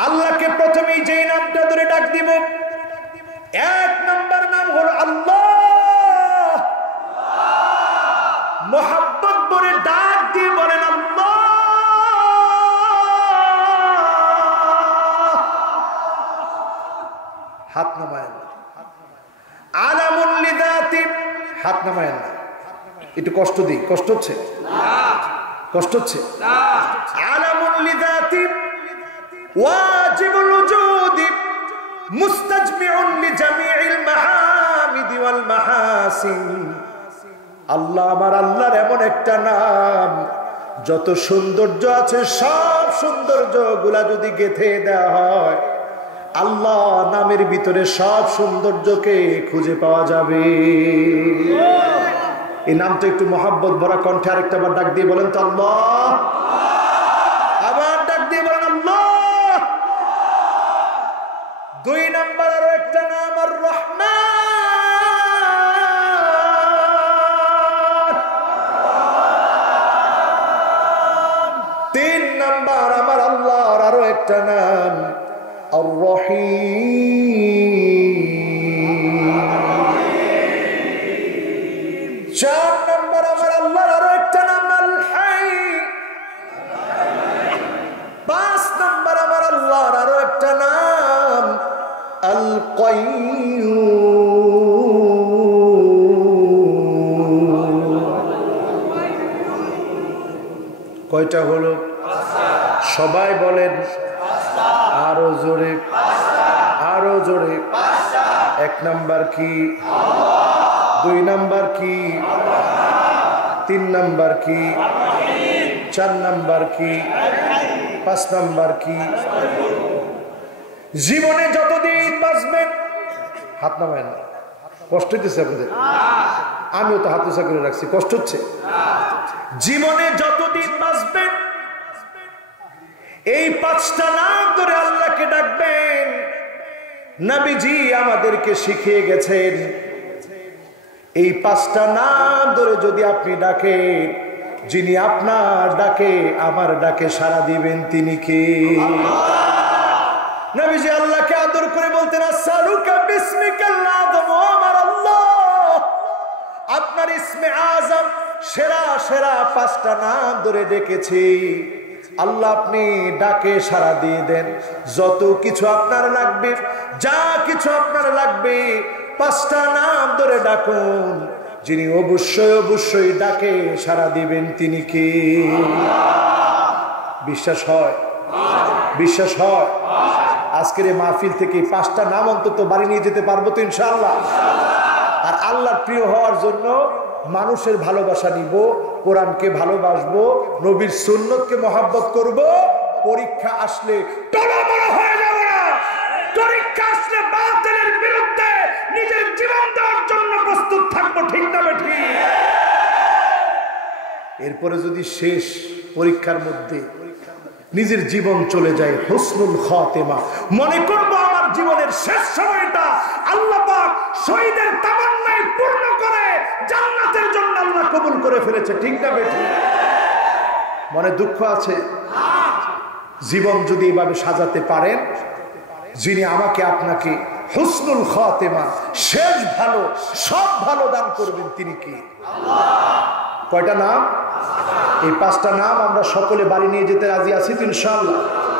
আল্লাহকে প্রথমেই যেই নামটা ধরে ডাক দিব, 1 নাম্বার নাম হলো আল্লাহ। মোহাব্বত ভরে ডাক দিয়ে বলেন আল্লাহ। হাত নামায়েন না। আলামুল লিযাতি, হাত নামায়েন না। একটু কষ্ট দিই, কষ্ট হচ্ছে? কষ্ট হচ্ছে? আলামুল লিযাতি ওয়াজিবুল উজুদি মুস্তাজমিউন লিজামিইল মাহামিদি ওয়াল মাহাসিন। আল্লাহ আমার আল্লাহর এমন একটা নাম, যত সৌন্দর্য আছে সব সৌন্দর্য গুলা যদি গেঁথে দেওয়া হয়, আল্লাহ নামের ভিতরে সব সৌন্দর্যকে খুঁজে পাওয়া যাবে। এই নামটা একটু মহাব্বত ভরা কণ্ঠে আরেকটা বার ডাক দিয়ে বলেন তো আল্লাহ। আবার ডাক দিয়ে বলেন আল্লাহ। 2 নাম্বার আরো একটা নাম আর রহমান। 3 নাম্বার আমার আল্লাহর আরো একটা নাম আর রহিম। 4 নাম্বার আমার আল্লাহর আরো একটা নাম আল হাই। 5 নাম্বার আমার আল্লাহর আরো একটা নাম আল কাইয়্যুম। কয়টা হলো? সবাই বলেন আরো জোরে, আরো জোরে। 1 নাম্বার কি? 2 নাম্বার কি? 3 নাম্বার কি? 4 নাম্বার কি? 5 নাম্বার কি? জীবনে যতদিন বাঁচবেন, হাত নামায় না। কষ্ট হচ্ছে আপনাদের? আমিও তো হাত উঁচা করে রাখছি, কষ্ট হচ্ছে? জীবনে যতদিন বাঁচবেন এই 5টা নাম ধরে আল্লাহকে ডাকবেন। নবীজি আমাদেরকে শিখিয়ে গেছেন এই 5টা নাম ধরে যদি আপনি ডাকেন, যিনি আপনার ডাকে আমার ডাকে সাড়া দিবেন তিনি কে? নবীজি আল্লাহকে আদর করে বলতেন আসসালুকা বিসমিকাল আযম, আমার আল্লাহ আপনার ইসমে আযম সেরা সেরা 5টা নাম ধরে ডেকেছি। আল্লাহ আপনি ডাকে সাড়া দিয়ে দেন। যত কিছু আপনার লাগবে, যা কিছু আপনার লাগবে 5টা নাম ধরে ডাকুন, যিনি অবশ্যই অবশ্যই ডাকে সাড়া দিবেন তিনি কে? বিশ্বাস হয়? বিশ্বাস হয়? আজকের এই মাহফিল থেকে 5টা নাম অন্তত বাড়ি নিয়ে যেতে পারবো তো ইনশাআল্লাহ। আর আল্লাহর প্রিয় হওয়ার জন্য মানুষের ভালোবাসা নিব, কোরআনকে ভালোবাসবো, নবীর সুন্নতকে মহব্বত করব। পরীক্ষা আসলে টলমল হয়ে যাব না। পরীক্ষা আসলে বাতিলের বিরুদ্ধে নিজের জীবন দেওয়ার জন্য প্রস্তুত থাকবো। ঠিক না বেঠি? এরপরে যদি শেষ পরীক্ষার মধ্যে নিজের জীবন চলে যায় হুসনুল খাতেমা, মনে করবো আমার জীবনের শেষ সময়টা আল্লাহ পাক শহীদের তামান্নায় পূর্ণ করে জান্নাতের জন্য আল্লাহ কবুল করে ফেলেছে। ঠিক না বেঠি? মনে দুঃখ আছে? জীবন যদি এভাবে সাজাতে পারেন, যিনি আমাকে আপনাকে হুসনুল খাতেমা শেষ ভালো সব ভালো দান করবেন তিনি কি? কয়টা নাম? এই 5টা নাম আমরা সকলে বাড়ি নিয়ে যেতে রাজি আছি তো ইনশাআল্লাহ।